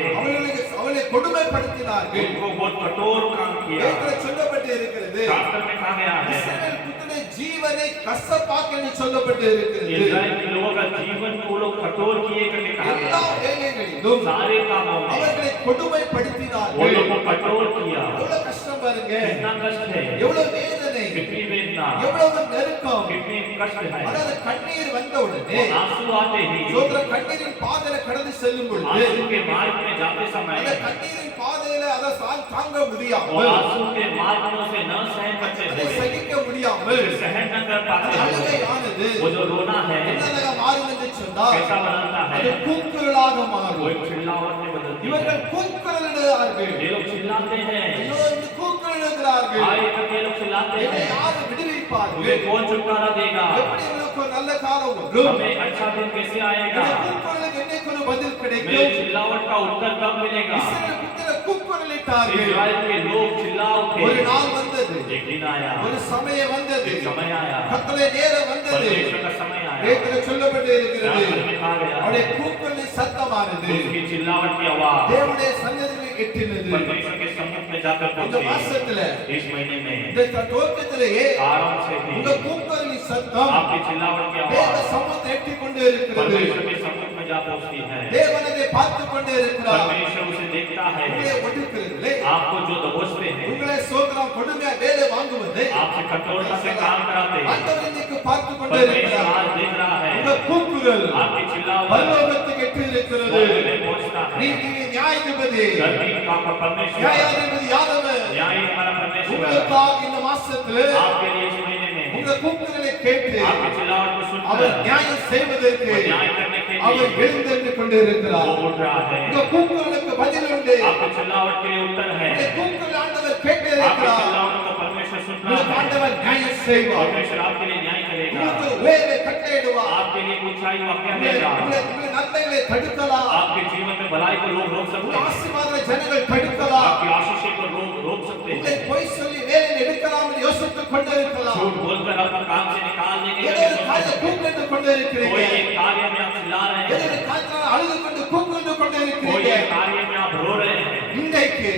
அவர்களை கொடுமைப்படுத்தினார்கள் उनको बहुत कठोर काम किया வேதத்தில் சொல்லப்பட்டு இருக்கிறது शास्त्र में कहा गया है இஸ்ரவேல் புத்திரனை ஜீவனை கசப்பாக்க என்று சொல்லப்பட்டு இருக்கிறது इस्राएल के लोगों का जीवन को लोग कठोर किए करके कहा எல்லா गया है வேலைகளிலும் सारे कामों में அவர்களை वो கொடுமைப்படுத்தினார்கள் लोग को कठोर किया எவ்வளவு கஷ்டம் பாருங்க कितना कष्ट है எவ்வளவு வேதனை कितनी वेदना எவ்வளவு நெருக்கம் कितनी कष्ट है அதாவது கண்ணீர் வந்த உடனே आंसू आते ही சோதர கண்ணீரின் பாதையில கடந்து செல்லும் பொழுது आंसू के मार्ग में जाते समय அந்த கண்ணீரின் பாதையில அதை தாங்க वो முடியாமல் आंसू के मार्ग में उसे न सहन करते அதை हुए சகிக்க முடியாமல் उसे सहन न कर पाते அந்த हुए அழுகையானது वो जो रोना है என்னதாக மாறும் என்று சொன்னால் कैसा बदलता அது है கூக்குரலாக वो மாறும் एक चिल्लावट में बदलती है இவர்கள் கூக்குரலிடுகிறார்கள் ये लोग चिल्लाते हैं ஐயோ இந்த கூக்குரலிடுகிறார்கள் आए करके ये लोग चिल्लाते என்னை हैं யார் விடுவிப்பார்கள் मुझे कौन छुटकारा देगा எப்படி இவர்களுக்கு ஒரு நல்ல காலம் வரும் हमें अच्छा दिन कैसे आएगा இந்த கூக்குரலுக்கு என்னைக்கு ஒரு பதில் मेरे கிடைக்கும் चिल्लावट का उत्तर कब मिलेगा இஸ்ரவேல் புத்திரர் கூக்குரலிட்டார்கள் इस्राएल के लोग चिल्ला ஒரு उठे நாள் வந்தது एक दिन आया ஒரு சமயம் வந்தது एक समय आया கர்த்தருடைய நேரம் வந்தது परमेश्वर का समय आया வேதத்தில் சொல்லப்பட்டு இருக்கிறது शास्त्र में कहा गया அவருடைய கூக்குரலின் சத்தமானது उसकी चिल्लावट की आवाज தேவனுடைய சந்நிதியில் எட்டினது परमेश्वर के सम्मुख में जाकर இந்த पहुंची மாசத்துல इस महीने में இந்த துவக்கத்திலேயே आराम से உங்க ही கூக்குரலின் சத்தம் आपकी चिल्लावट की தேவ आवाज சமூகத்தை எட்டி கொண்டு இருக்கிறது परमेश्वर के सम्मुख में जा पहुंचती है தேவன் அதை பார்த்து கொண்டே இருக்கிறார் परमेश्वर उसे देखता உங்களை है ஒடுக்குறதில்லை आपको जो दबोचते हैं உங்களை சோதனம் கொடுமையா வேலை வாங்குவதை आपसे कठोरता से काम कराते हैं ஆண்டவர் இன்னைக்கு பார்த்து கொண்டே परमेश्वर இருக்கிறார் आज देख रहा உங்க है கூக்குரல் கூக்குரல் आपकी चिल्लावट பரலோகத்துக்கு எட்டி இருக்கிறது. स्वर्ग में पहुंचता है। நீதி நியாயாதிபதி धरती का आपका परमेश्वर நியாயாதிபதி யாதவர் न्यायी हमारा परमेश्वर உங்களுக்காக இந்த மாசத்துல आपके लिए इस महीने में உங்க கூக்குரலை கேட்டு आपकी चिल्लावट को அவர் सुनकर நியாயம் செய்வதற்கு वो न्याय करने के அவர் लिए எழுந்தென்று கொண்டிருக்கிறார். वो उठ रहा है। உங்க கூக்குரலுக்கு பதில் உண்டு. आपकी चिल्लावट के लिए उत्तर है। உங்க கூக்குரல் ஆண்டவர் கேட்டு आपकी இருக்கிறார். चिल्लावट को परमेश्वर सुन रहा உங்களுக்கு है। ஆண்டவர் நியாயம் செய்வார். परमेश्वर आपके लिए न्याय करेगा। உங்களுக்கு வேலை கட்டளையிடுவார். आपके लिए ऊंचाई वाक्य உங்களை देगा। உங்களை நன்மைகளை தடுக்கலாம். आपके जीवन में भलाई को लोग रोक सकते உங்கள் हैं। ஆசீர்வாதங்களை ஜனங்கள் தடுக்கலாம். आपकी आशीष को लोग रोक सकते உங்களை हैं। பொய் சொல்லி வேலையில் எடுக்கலாம் என்று யோசித்துக் கொண்டிருக்கலாம். झूठ बोलकर अपना काम से निकालने के ஏதோ लिए ஒரு सोच காரியத்தை सकते हैं। கூப்பிட்டு கொண்டிருக்கிறீங்க. कोई एक कार्य में आप चिल्ला रहे ஏதோ हैं। ஒரு காரியத்தை அழுது கொண்டு கூப்பிட்டு कोई கொண்டிருக்கிறீங்க. एक कार्य में आप रो रहे हैं। இன்றைக்கு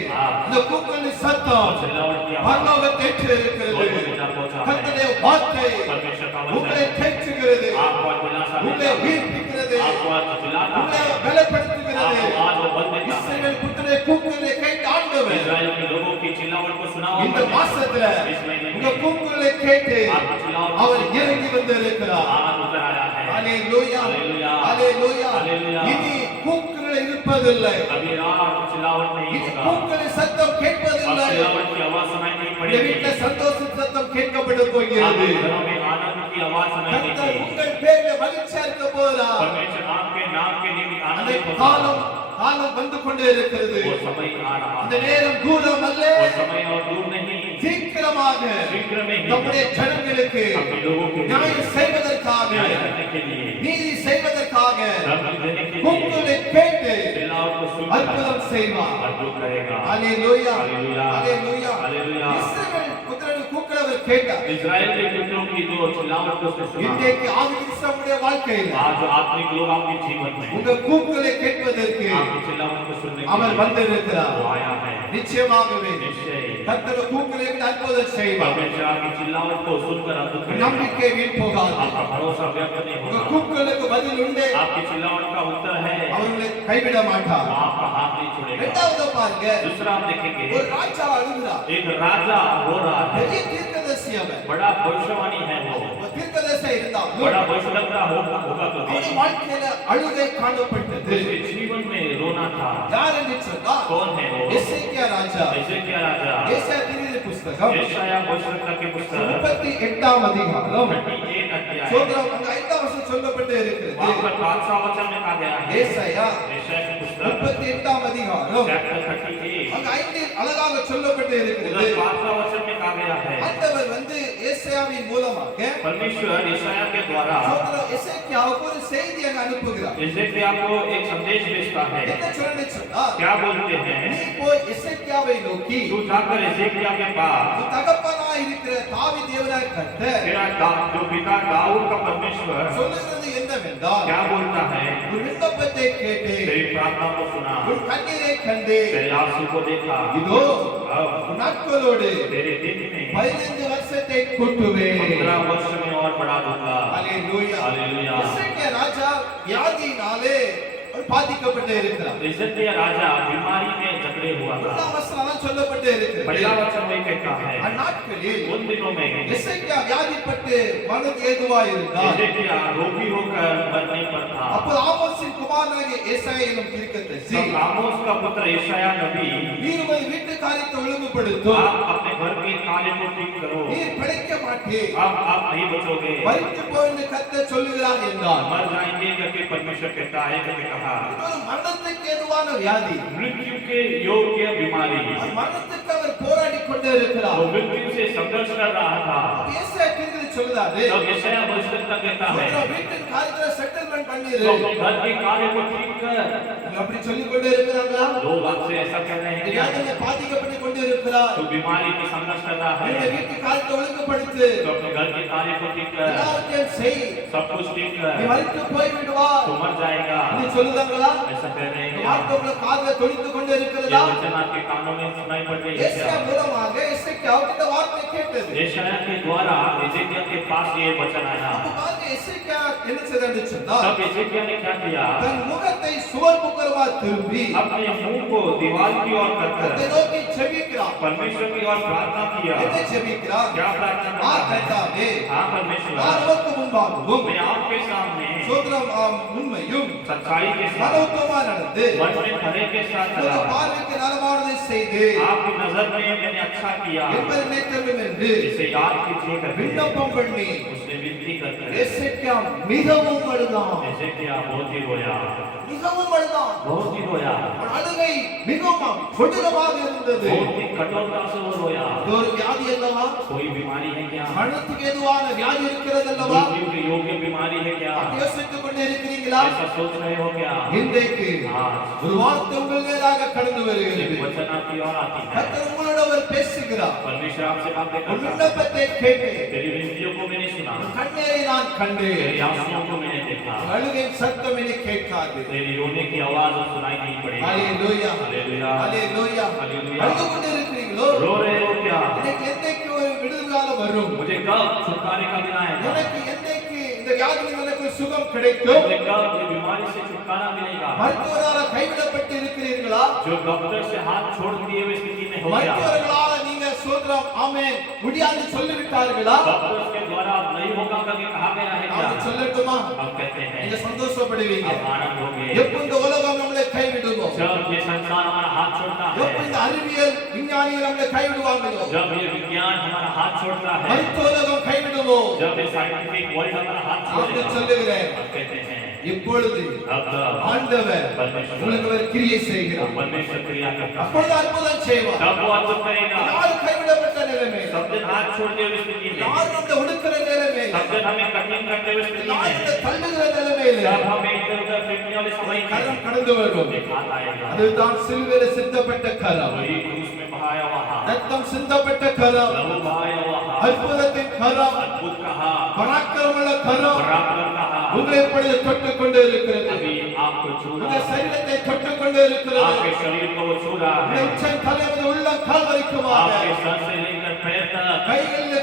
இந்த கூக்குரலின் சத்தம் चिल्लावट की आवाज பரலோகத்தை எட்டி இருக்கிறது. स्वर्ग में जा पहुंचा है। கர்த்தருடைய வார்த்தை परमेश्वर का உங்களை वचन தேற்றுகிறது. आपको आज दिलासा உங்களை देता है। உயிர்ப்பிக்கிறது. आपको आज जिलाता உங்களை है। பலப்படுத்துகிறது. आपको आज वो बल देता है। இஸ்ரவேல் புத்திரரை கூக்குரலை கேட்ட ஆண்டவர் इस्राएल के लोगों की चिल्लावट को सुना हुआ இந்த परमेश्वर மாசத்துல इस महीने உங்க में கூக்குரலை கேட்டு आपकी चिल्लावट को அவர் सुनकर இறங்கி வந்திருக்கிறார். आज उतर आया है। ஹalleluya ஹalleluya. ஹalleluya ஹalleluya. இனி கூக்குரல் இருப்பதில்லை. अभी रात चिल्लावट नहीं இனி होगा। கூக்குரலின் சத்தம் अब கேட்பதில்லை. चिल्लावट की आवाज सुनाई नहीं இந்த पड़ेगी। வீட்டுல சந்தோஷ சத்தம் கேட்கப்பட போகிறது. आपके घरों में आनंद की आवाज सुनाई கர்த்தர் देगी। உங்கள் பேர்ல மகிழ்ச்சியா இருக்க போறார். परमेश्वर आपके नाम के लिए அந்த आनंदित होगा। காலம் காலம் வந்து கொண்டே இருக்கிறது. वो समय आ रहा அந்த है। நேரம் தூரம் அல்ல, वो समय और दूर नहीं, சீக்கிரமாக शीघ्र में ही நம்முடைய ஜனங்களுக்கு अपने लोगों के लिए நியாயம் செய்வதற்காக न्याय करने के लिए நீதி செய்வதற்காக धर्म देने के लिए கூக்குரலை கேட்டு चिल्लावट को सुनकर அற்புதம் செய்வார். अद्भुत करेगा। ஹalleluya ஹalleluya. ஹalleluya ஹalleluya. இஸ்ரவேல் புத்திரன் கூக்குரலை கேட்டார். इस्राएल के पुत्रों की जो चिल्लावट को उसने सुना। இன்றைக்கு ஆவியினுடைய வாழ்க்கையில் आज आत्मिक लोग आपके जीवन में உங்க கூக்குரலை கேட்பதற்கு आपकी चिल्लावट को सुनने के அவர் लिए வந்திருக்கிறார். वो आया है। நிச்சயமாகவே निश्चय கர்த்தர் கூக்குரலை கேட்டு அற்புதம் செய்வார். परमेश्वर आपकी चिल्लावट को सुनकर अद्भुत करेगा। நம்பிக்கை வீண் போகாது. आपका भरोसा व्यर्थ नहीं உங்க होगा। கூக்குரலுக்கு பதில் உண்டு. आपकी चिल्लावट का उत्तर है। அவர்களை கைவிட மாட்டார். वो आपका हाथ नहीं छोड़ेगा। இரண்டாவது பாருங்க, दूसरा आप देखेंगे ஒரு ராஜா அழுகிறார். एक राजा रो रहा है। பெரிய தீர்க்கதரிசி அவர். बड़ा भविष्यवाणी है वो। ஒரு தீர்க்கதரிசி இருந்தார். बड़ा भविष्यवक्ता होगा तो அவருடைய भी வாழ்க்கையில அழுகை காணப்பட்டது. उसके जीवन में रोना था। யார் என்று சொன்னால் कौन है वो? எசேக்கியா ராஜா. ऐसे क्या राजा? ஏசாயா தீர்க்கதரிசி புஸ்தகம் यशायाह भविष्यवक्ता के पुस्तक 38 அதிகாரம் 38 अध्याय சோதரம் அங்க 5 வசனம் சொல்லப்பட்டு இருக்கிறது. वहाँ पर 5वां वचन में कहा गया है। ஏசாயா यशायाह की पुस्तक 38 அதிகாரம் चैप्टर 38 அங்க 5 அழகாக சொல்லப்பட்டு இருக்கிறது. उधर 5वां वचन में कहा गया है। ஆண்டவர் வந்து ஏசாயாவின் மூலமாக परमेश्वर यशायाह के द्वारा சோதரம் எசேக்கியாவுக்கு ஒரு செய்தி அங்க அனுப்புகிறார். यशायाह को एक संदेश भेजता है। என்ன சொல்றேன்னு சொன்னா, क्या बोलते हैं? நீ போய் எசேக்கியாவை நோக்கி तू जाकर यशायाह के पास உன் தகப்பனாய் இருக்கிற தாவீது தேவனாய் கர்த்தர் तेरा जो पिता दाऊद का परमेश्वर சொல்லுகிறது என்னவென்றால், क्या बोलता है? உன் விண்ணப்பத்தை கேட்டு तेरी प्रार्थना को सुना, உன் கண்ணீரை கண்டு तेरे आंसू को देखा। இதோ अब உன் நாட்களோடு तेरे दिन में 15 வருஷத்தை கூட்டுவேன். 15 वर्ष में और बढ़ा दूंगा। ஹalleluya. हालेलुया। எசேக்கியா ராஜா வியாதியினாலே பாதிக்கப்பட்டு இருக்கிறார். यशायाह राजा बीमारी में जकड़े हुआ था। முதலாம் வசனம் சொல்லப்பட்டு இருக்கிறது. पहला वचन में कहता है அந்நாட்களில் उन दिनों में எசேக்கியா வியாதிப்பட்டு மனது ஏதுவாய் இருந்தார். यशायाह रोगी होकर मरने पर था। அப்போ ஆமோஸின் குமாரனாகிய ஏசாயா என்னும் தீர்க்கதரிசி, तब आमोस का पुत्र यशायाह नबी, நீர் உமது வீட்டு காரியத்தை ஒழுங்குபடுத்தும், आप अपने घर के कार्य को ठीक करो, நீர் பிழைக்க மாட்டீர், अब आप नहीं बचोगे, மரித்து போய் என்று கர்த்தர் சொல்லுகிறார் என்றார். मर जाएंगे करके परमेश्वर कहता है। करके कहा இது ஒரு மரணத்துக்கு ஏதுவான வியாதி. मृत्यु के योग्य बीमारी, அந்த மரணத்துக்கு அவர் போராடி கொண்டே இருக்கிறார். वो मृत्यु से संघर्ष कर रहा था। அப்ப ஏசாயா தீர்க்கதரிசி சொல்லுறாரு, तब यशायाह भविष्यवक्ता कहता है உன் வீட்டின் காரியத்தை செட்டில்மென்ட் பண்ணிரு. तो अपने घर के कार्य को ठीक कर। அப்படி சொல்லிக் கொண்டே இருக்கிறாங்களா? लोग आपसे ऐसा कह रहे இந்த हैं क्या? வியாதியில பாதிக்கப்பட்டு கொண்டே இருக்கிறார். तो बीमारी में संघर्ष कर रहा இந்த है, வீட்டு காரியத்தை ஒழுங்குபடுத்து, तो अपने घर के कार्य को ठीक कर, எல்லாவற்றையும் செய், सब कुछ ठीक நீ कर, மரித்து போய் விடுவார். तो मर जाएगा। இது சொல்லுதாங்களா? ऐसा कह रहे இந்த हैं। வார்த்தை உங்க காதுல தொனித்துக் கொண்டே ये இருக்கிறதா? वचन आपके कानों में सुनाई पड़ रही है ஏசாயா क्या? மூலமாக எசேக்கியாவுக்கு இந்த வார்த்தை கேட்டது. यशायाह के द्वारा यशायाह के पास ये वचन आया। அப்ப பாருங்க, எசேக்கியா என்ன செய்தான்னு சொன்னா, तब यशायाह ने क्या किया? தன் முகத்தை சுவர் முகரமா திரும்பி अपने मुंह को दीवार की ओर அதை करकर நோக்கி செபிக்கிறார். परमेश्वर की ओर प्रार्थना किया। என்ன செபிக்கிறார்? क्या प्रार्थना ஆ करता है? கர்த்தாவே, हाँ परमेश्वर ईश्वर நான் உமக்கு முன்பாகவும் मैं आपके सामने சோதரம் உண்மையும் सच्चाई के साथ மனோத்தமா நடந்து मन में भरे के साथ உமது चला பார்வைக்கு நலமானதை செய்து आपकी नजर में मैंने अच्छा किया என்பதை நினைத்தருளும் என்று इसे याद कीजिए करते விண்ணப்பம் பண்ணி उसने विनती करते हैं எசேக்கியா மிகவும் அழுதான். ऐसे किया बहुत ही रोया மிகவும் அழுதான். बहुत ही रोया அவன் அழுகை மிகவும் கொடூரமாக இருந்தது. बहुत ही कठोरता से वो रोया இது ஒரு வியாதி அல்லவா? कोई बीमारी है क्या மரணத்துக்கு ஏதுவான வியாதி இருக்கிறது அல்லவா? मृत्यु की योग्य बीमारी है क्या யோசித்துக் கொண்டே இருக்கிறீங்களா? ऐसा सोच रहे हो क्या இன்றைக்கு ஒரு வார்த்தை உங்கள் மேலாக கடந்து வருகிறது. एक वचन आपकी ओर आती है கர்த்தர் உங்களோடு பேசுகிறார். परमेश्वर आपसे बातें உன் करता है விண்ணப்பத்தை கேட்டேன். तेरी विनतियों को मैंने सुना கண்ணீரை நான் கண்டேன். तेरी आंसुओं को मैंने देखा அழுகை சத்தம் என்னை கேட்காது. तेरी रोने की आवाज अब सुनाई नहीं पड़ेगी ஹalleluya हालेलुया ஹalleluya हालेलुया அழுது கொண்டு இருக்கிறீங்களோ? रो रहे हो क्या எனக்கு என்னைக்கு ஒரு விடுதலை காலம் வரும்? मुझे कब छुटकारे का दिन आएगा எனக்கு என்னைக்கு இந்த வியாதியில் எனக்கு ஒரு சுகம் கிடைக்கும்? मुझे कब ये बीमारी से छुटकारा मिलेगा மருத்துவரால் கைவிடப்பட்டு இருக்கிறீர்களா? जो डॉक्टर से हाथ छोड़ दिए हुए स्थिति में हो गया மருத்துவர்களால் நீங்க சோதரம் ஆமென் முடியாது சொல்லிவிட்டார்களா? डॉक्टर्स के द्वारा अब नहीं होगा करके कहा गया है क्या நான் சொல்லட்டுமா? हम कहते हैं நீங்க சந்தோஷப்படுவீங்க. अब आनंद होंगे எப்ப இந்த உலகம் நம்மளை கைவிடுமோ? जब ये संसार हमारा हाथ छोड़ता எப்ப है இந்த அறிவியல் விஞ்ஞானிகள் நம்மளை கைவிடுவாங்களோ? जब ये विज्ञान हमारा हाथ छोड़ता है மருத்துவ உலகம் கைவிடுமோ? जब ये साइंटिफिक वर्ल्ड हमारा हाथ நான் छोड़ेगा சொல்லுகிறேன். हम कहते हैं இப்பொழுது अब ஆண்டவர் உங்களுக்கு ஒரு கிரியை செய்கிறார். परमेश्वर क्रिया करता है அப்பொழுது அற்புதம் செய்வார். तब वो अद्भुत करेगा யார் கைவிடப்பட்ட நிலைமை? सब दिन हाथ छोड़ते हुए स्थिति में யார் நம்மை ஒடுக்கிற நிலைமை? सब दिन हमें कठिन करते हुए स्थिति யார் में நம்மை தள்ளுகிற நிலைமையில जब हमें इधर उधर फेंकने वाले समय में கரம் கடந்து வரும். एक हाथ आएगा அதுதான் சிலுவையில சிந்தப்பட்ட கரம். वही क्रूस में बहाया हुआ हाथ ரத்தம் சிந்தப்பட்ட கரம். लहू बहाया हुआ हाथ அற்புதத்தின் கரம். अद्भुत का हाथ பராக்கிரமமுள்ள கரம் पराक्रम का हाथ உங்களை இப்பொழுது தொட்டுக் கொண்டு இருக்கிறது. अभी आपको छू உங்க रहा है சரீரத்தை தொட்டுக் கொண்டு இருக்கிறது. आपके शरीर को वो छू रहा உங்க है உச்சம் தலை முதல் உள்ளம் கால் வரைக்குமாக आपके सर से लेकर पैर तक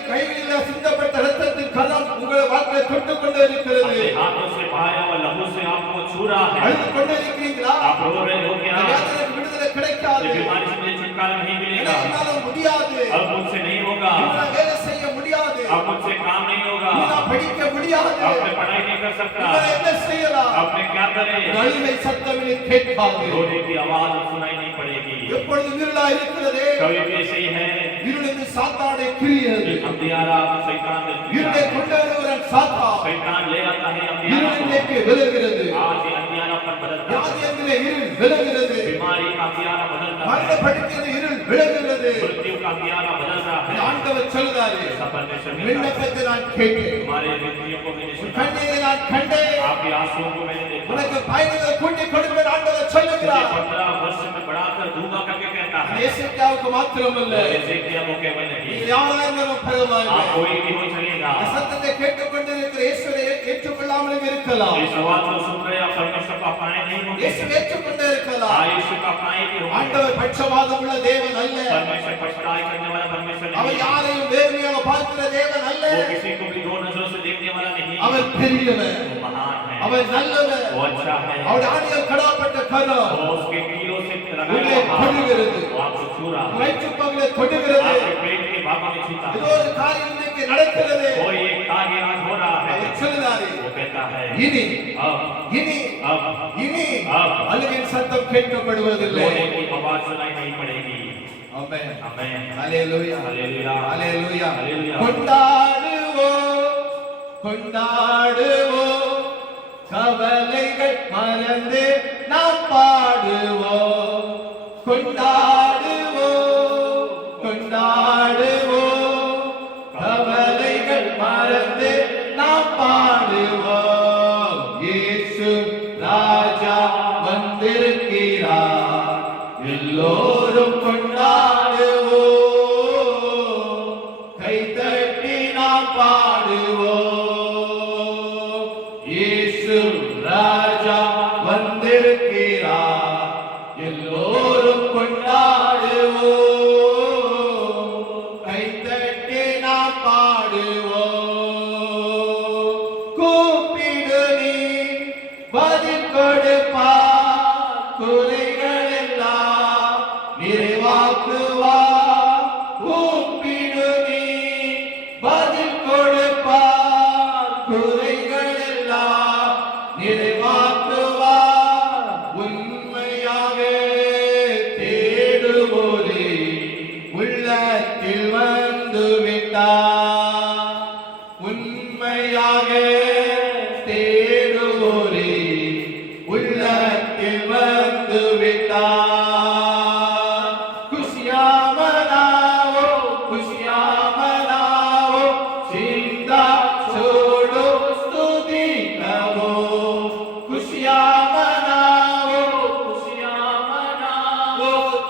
கைகளில் சிந்தப்பட்ட ரத்தத்தின் கரம் உங்களை வாழ்க்கையை தொட்டுக் கொண்டு இருக்கிறது. अपने हाथों से बहाया हुआ लहू से आपको छू रहा है அழுது கொண்டு இருக்கிறீங்களா? आप रो रहे हो क्या இந்த வியாதியிலிருந்து விடுதலை கிடைக்காது. ये बीमारी से मुझे छुटकारा नहीं मिलेगा என்னால முடியாது. अब मुझसे नहीं होगा என்னால வேலை செய்ய முடியாது. अब मुझसे काम नहीं होगा என்னால படிக்க முடியாது. अब मैं पढ़ाई नहीं कर सकता என்னால என்ன செய்யலாம்? अब मैं क्या करें அழுகை சத்தம் எனக்கு கேட்காது. रोने की आवाज अब सुनाई नहीं पड़ेगी எப்பொழுது இருளா இருக்கிறதே कभी भी ऐसे ही है இருளின் சாத்தானுடைய கிரியைகள். अंधियारा शैतान ने இருளை கொண்டு வருகிறவன் சாத்தான். शैतान ले आता है अंधियारा இருளிലേക്ക് விலகிறது. आज ये अंधियारापन बदलता है வியாதியிலே இருள் விலகிறது. बीमारी का अंधियारा बदलता மரண है படுக்கையில் இருள் விலகிறது. मृत्यु का अंधियारा बदलता है ஆண்டவர் சொல்றாரு, ऐसा परमेश्वर ने कहा। விண்ணப்பத்தை நான் கேட்டேன். हमारे विनतियों को मैंने உன் सुना கண்ணீரை நான் கண்டேன். आपके आंसुओं को मैंने देखा உனக்கு பயணிகளை கூட்டி கொடுப்பேன் ஆண்டவர் तुझे சொல்லுகிறார். 15 वर्ष में बढ़ाकर दूंगा करके कहता है ஏசேக்கியாவுக்கு மாத்திரமல்ல, एजेकिया को केवल नहीं நீங்கள் யாராயிருந்தாலும் பரவாயில்லை. आप कोई भी हो चलेगा இந்த சத்தத்தை கேட்டுக்கொண்டிருக்கிற இயேசுவை ஏற்றுக்கொள்ளாமல் இருக்கலாம். इस आवाज को सुन रहे आप परमेश्वर को अपनाए नहीं होंगे இயேசுவை ஏற்றுக்கொண்டே இருக்கலாம். यीशु को अपनाए भी होंगे ஆண்டவர் பட்சபாதம் உள்ள தேவன் அல்ல. परमेश्वर पछताई करने वाला परमेश्वर அவர் नहीं है யாரையும் வேறுமையாக பார்க்கிற தேவன் அல்ல. वो किसी को भी दो नजरों से देखने वाला नहीं அவர் பெரியவர், वो महान है அவர் நல்லவர். वो अच्छा है அவருடைய ஆணியால் கடப்பட்ட கரம் वो उसके कीलों से உங்களை लगाया हुआ हाथ தொடுகிறது. वो आपको छू रहा है வயிற்றுப்பகுதியை தொடுகிறது. आपके पेट के भागों में छूता ஏதோ है ஒரு காரியம் இன்னைக்கு நடக்கிறது. कोई एक कार्य आज हो रहा है அவர் சொல்லுறாரு, वो कहता है இனி अब இனி अब இனி अब அழுகையின் சத்தம் கேட்கப்படுவதில்லை. रोने की आवाज सुनाई नहीं पड़ेगी ஆமென். आमेन ஹalleluya हालेलुया ஹalleluya. हालेलुया கொண்டாடுவோம் கொண்டாடுவோம் கவலைகள் மறந்து நாம் பாடுவோம். கொண்டாடுவோம் கொண்டாடுவோம் கவலைகள் மறந்து நாம் பாடுவோம். இயேசு ராஜா வந்திருக்கிறார், எல்லோரும் கொண்டாடுவோம், கைதட்டி நாம் பாடுவோம். இயேசு ராஜா வந்திருக்கிறார், எல்லோரும் கொண்டாடுவோம், கைதட்டி நாம் பாடுவோம். கூப்பிடு நீ பதில் கொடுப்பார், குறைகள் எல்லாம் நிறைவாக்குவார். கூப்பிடு நீ பதில் கொடுப்பார்,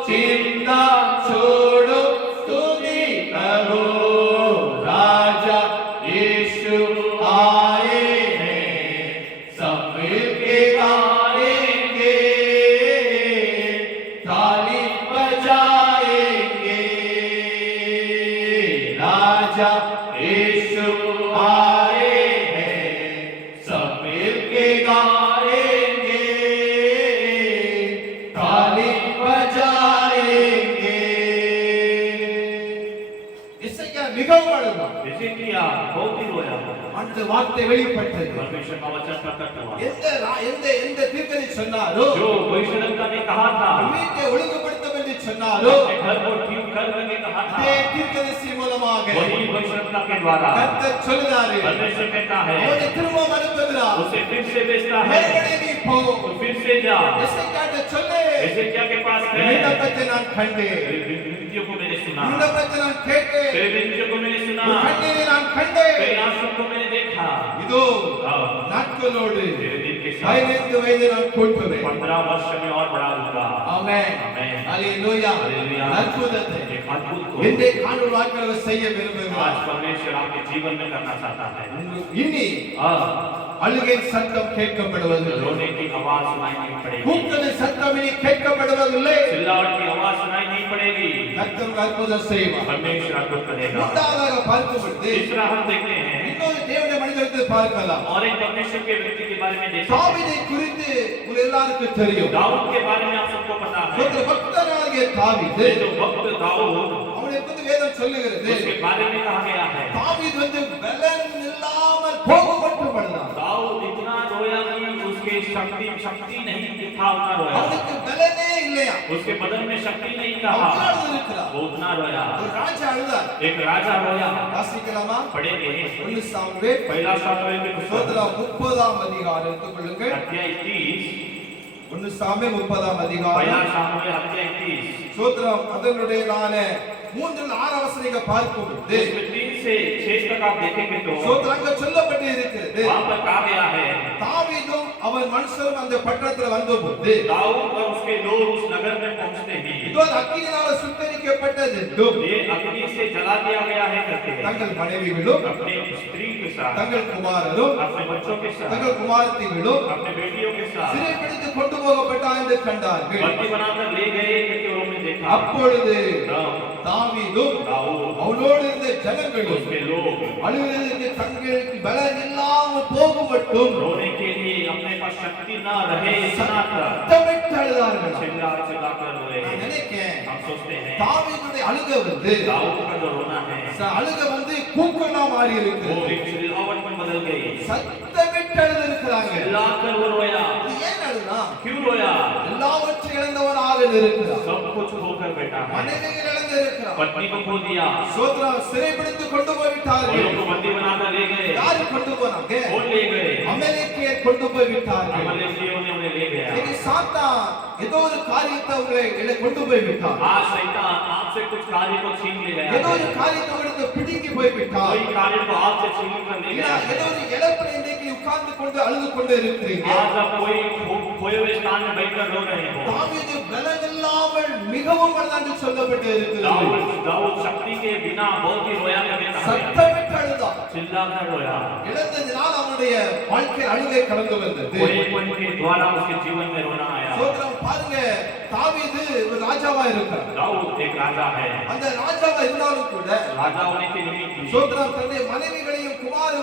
चिंता छोड़ो स्तुति करो राजा यीशु आए हैं सब मिलके गाएंगे ताली बजाएंगे राजा यीशु आए हैं सब मिलके गाएंगे ताली बजाएंगे இசையா மிகவும் அழுதான் इसीलिए बहुत ही रोया அந்த வார்த்தை வெளிப்பட்டது परमेश्वर का वचन प्रकट हुआ எந்த தீர்க்கதரிசி சொன்னாரோ जो भविष्यद्वक्ता ने कहा था வீட்டை ஒழுங்குபடுத்தும் என்று சொன்னாரோ अपने घर को ठीक करने के कहा था அதே தீர்க்கதரிசி மூலமாக वही भविष्यद्वक्ता के द्वारा கர்த்தர் சொல்லுகிறாரு परमेश्वर कहता है அவனை திரும்பவும் அனுப்புகிறார் उसे फिर से भेजता है மறுபடியும் நீ போ तो फिर से जा எசேக்கியாட்ட சொல்லு एजेकिया के पास है விண்ணப்பத்தை நான் கண்டேன் विनतियों को मैंने सुना விண்ணப்பத்தை நான் கேட்டேன் तेरे विनतियों को मैंने सुना உன் கண்ணீரை நான் கண்டேன் तेरे आंसू को मैंने देखा இதோ हाँ, நாட்களோடு तेरे दिन के साथ 15 வயது நான் கூட்டுவேன் 15 वर्ष में और बड़ा होगा ஆமென் आमेन ஹalleluya हालेलुया அற்புதத்தை एक अद्भुत को என்னை காணும் வாக்களவு செய்ய आज விரும்புகிறார் परमेश्वर आपके जीवन में करना चाहता है இனி हाँ, அழுகையின் சத்தம் கேட்கப்படுவதில்லை रोने की आवाज सुनाई नहीं पड़ेगी கூக்குரலின் சத்தம் இனி கேட்கப்படுவதில்லை चिल्लाहट की आवाज सुनाई नहीं पड़ेगी கர்த்தர் அற்புதம் செய்வார் परमेश्वर अद्भुत करेगा மூன்றாவதாக பார்க்கும் பொழுது तीसरा हम देखते हैं இன்னொரு தேவனுடைய மனிதத்தை பார்க்கலாம் और एक परमेश्वर के व्यक्ति के बारे में देखते हैं தாவீதை குறித்து உங்கள் எல்லாருக்கும் தெரியும் दाऊद के बारे में आप सबको पता है ஒரு பக்தனாகிய தாவீது ये जो भक्त दाऊद அவனை பற்றி வேதம் சொல்லுகிறது उसके बारे में कहा गया है தாவீது வந்து பலன் இல்லாமல் கோபப்பட்டவனான் दाऊद इतना रोया कि उसके शक्ति नहीं दिखा उतना रोया அவனுக்கு பலனே இல்லையா उसके बदन में शक्ति नहीं அவன் कहा இருக்கிறான் वो उतना रोया ஒரு ராஜா அழுதார் एक राजा रोया வாசிக்கலாமா पढ़ेंगे ஒன்னு சாமுவேல் पहला सामुएल के पुस्तक சோதரா 30ஆம் அதிகாரம் எடுத்துக்கொள்ளுங்கள் अध्याय 30 ஒன்னு சாமுவேல் 30ஆம் அதிகாரம் पहला सामुएल अध्याय 30 சோதரம் அதனுடையதான 3-6 வசனங்களை பார்க்கும் பொழுது इसमें 3 से 6 तक आप देखेंगे तो சோதரங்க சொல்லப்பட்டு இருக்கிறது वहां पर कहा गया है தாவீதும் அவன் மனுஷரும் அந்த பட்டணத்துல வந்தபோது दाऊद और उसके लोग उस नगर में पहुंचते हैं இதோ அக்கினியால சுட்டரிக்கப்பட்டது ये अग्नि से जला दिया गया है कहते हैं தங்கள் மனைவிகளும் अपने स्त्री के साथ தங்கள் குமாரரும் अपने बच्चों के साथ தங்கள் குமாரத்திகளும் अपने बेटियों के साथ சிறைப்பிடித்து கொண்டு போகப்பட்டார் என்று கண்டார்கள் बंदी बनाकर ले गए करके उन्होंने देखा அப்பொழுது तब தாவீதும் दाऊद அவனோடு இருந்த ஜனங்களும் उसके लोग அழுகிறதுக்கு தங்களுக்கு பலன் இல்லாமல் போகும் மட்டும் रोने के लिए अपने पास शक्ति न रहे इतना तक சத்தமிட்டு அழுதார்கள் चिल्ला चिल्ला कर रोए நான் நினைக்கிறேன் हम सोचते हैं தாவீதுடைய அழுகை வந்து दाऊद का जो रोना है அழுகை வந்து கூக்குரலா மாறி वो இருக்கு एक चिल्लावट में बदल गई சத்தமிட்டு அழுது இருக்கிறாங்க चिल्ला कर वो रोया இது ஏன் அழுதா क्यों रोया எல்லாவற்றையும் இழந்தவனாக இருக்கிறான் सब कुछ खोकर बैठा है மனைவிகள் இழந்து இருக்கிறான் पत्नी को खो दिया சோத்ரா சிறைப்பிடித்து கொண்டு போய் விட்டார்கள் उनको बंदी बनाकर ले गए யாரு கொண்டு போனாங்க कौन ले गए அமெரிக்கையர் கொண்டு போய் விட்டார்கள் मलेशिया ने उन्हें ले गया இன்னைக்கு சாத்தான் ஏதோ ஒரு காரியத்தை உங்களை கொண்டு போய் விட்டான் आज शैतान आपसे कुछ कार्य को छीन ले गया ஏதோ है ஒரு காரியத்தை உங்களுக்கு பிடிங்கி போய் விட்டான் कोई कार्य को आपसे छीन कर ले गया ஏதோ है ஒரு இழப்பில் இன்னைக்கு உட்கார்ந்து கொண்டு அழுது கொண்டு இருக்கிறீங்க आज आप कोई खोए हुए स्थान में बैठकर रो रहे हो தாவீது பலன் இல்லாமல் மிகவும் அழுதாண்டு சொல்லப்பட்டு இருக்கிறது दाऊद शक्ति के बिना बहुत ही रोया करके कहा गया। சத்தமிட்டு அழுதான் चिल्ला कर रोया இழந்ததினால் அவனுடைய வாழ்க்கை அழுகை கடந்து வந்தது खोएपन के द्वारा उसके जीवन में रोना आया சோதரம் பாருங்க தாவீது ஒரு ராஜாவா இருக்கிறார் दाऊद एक राजा है அந்த ராஜாவா இருந்தாலும் கூட राजा होने के निमित्त சோதரம் தன்னுடைய மனைவிகளையும் குமார்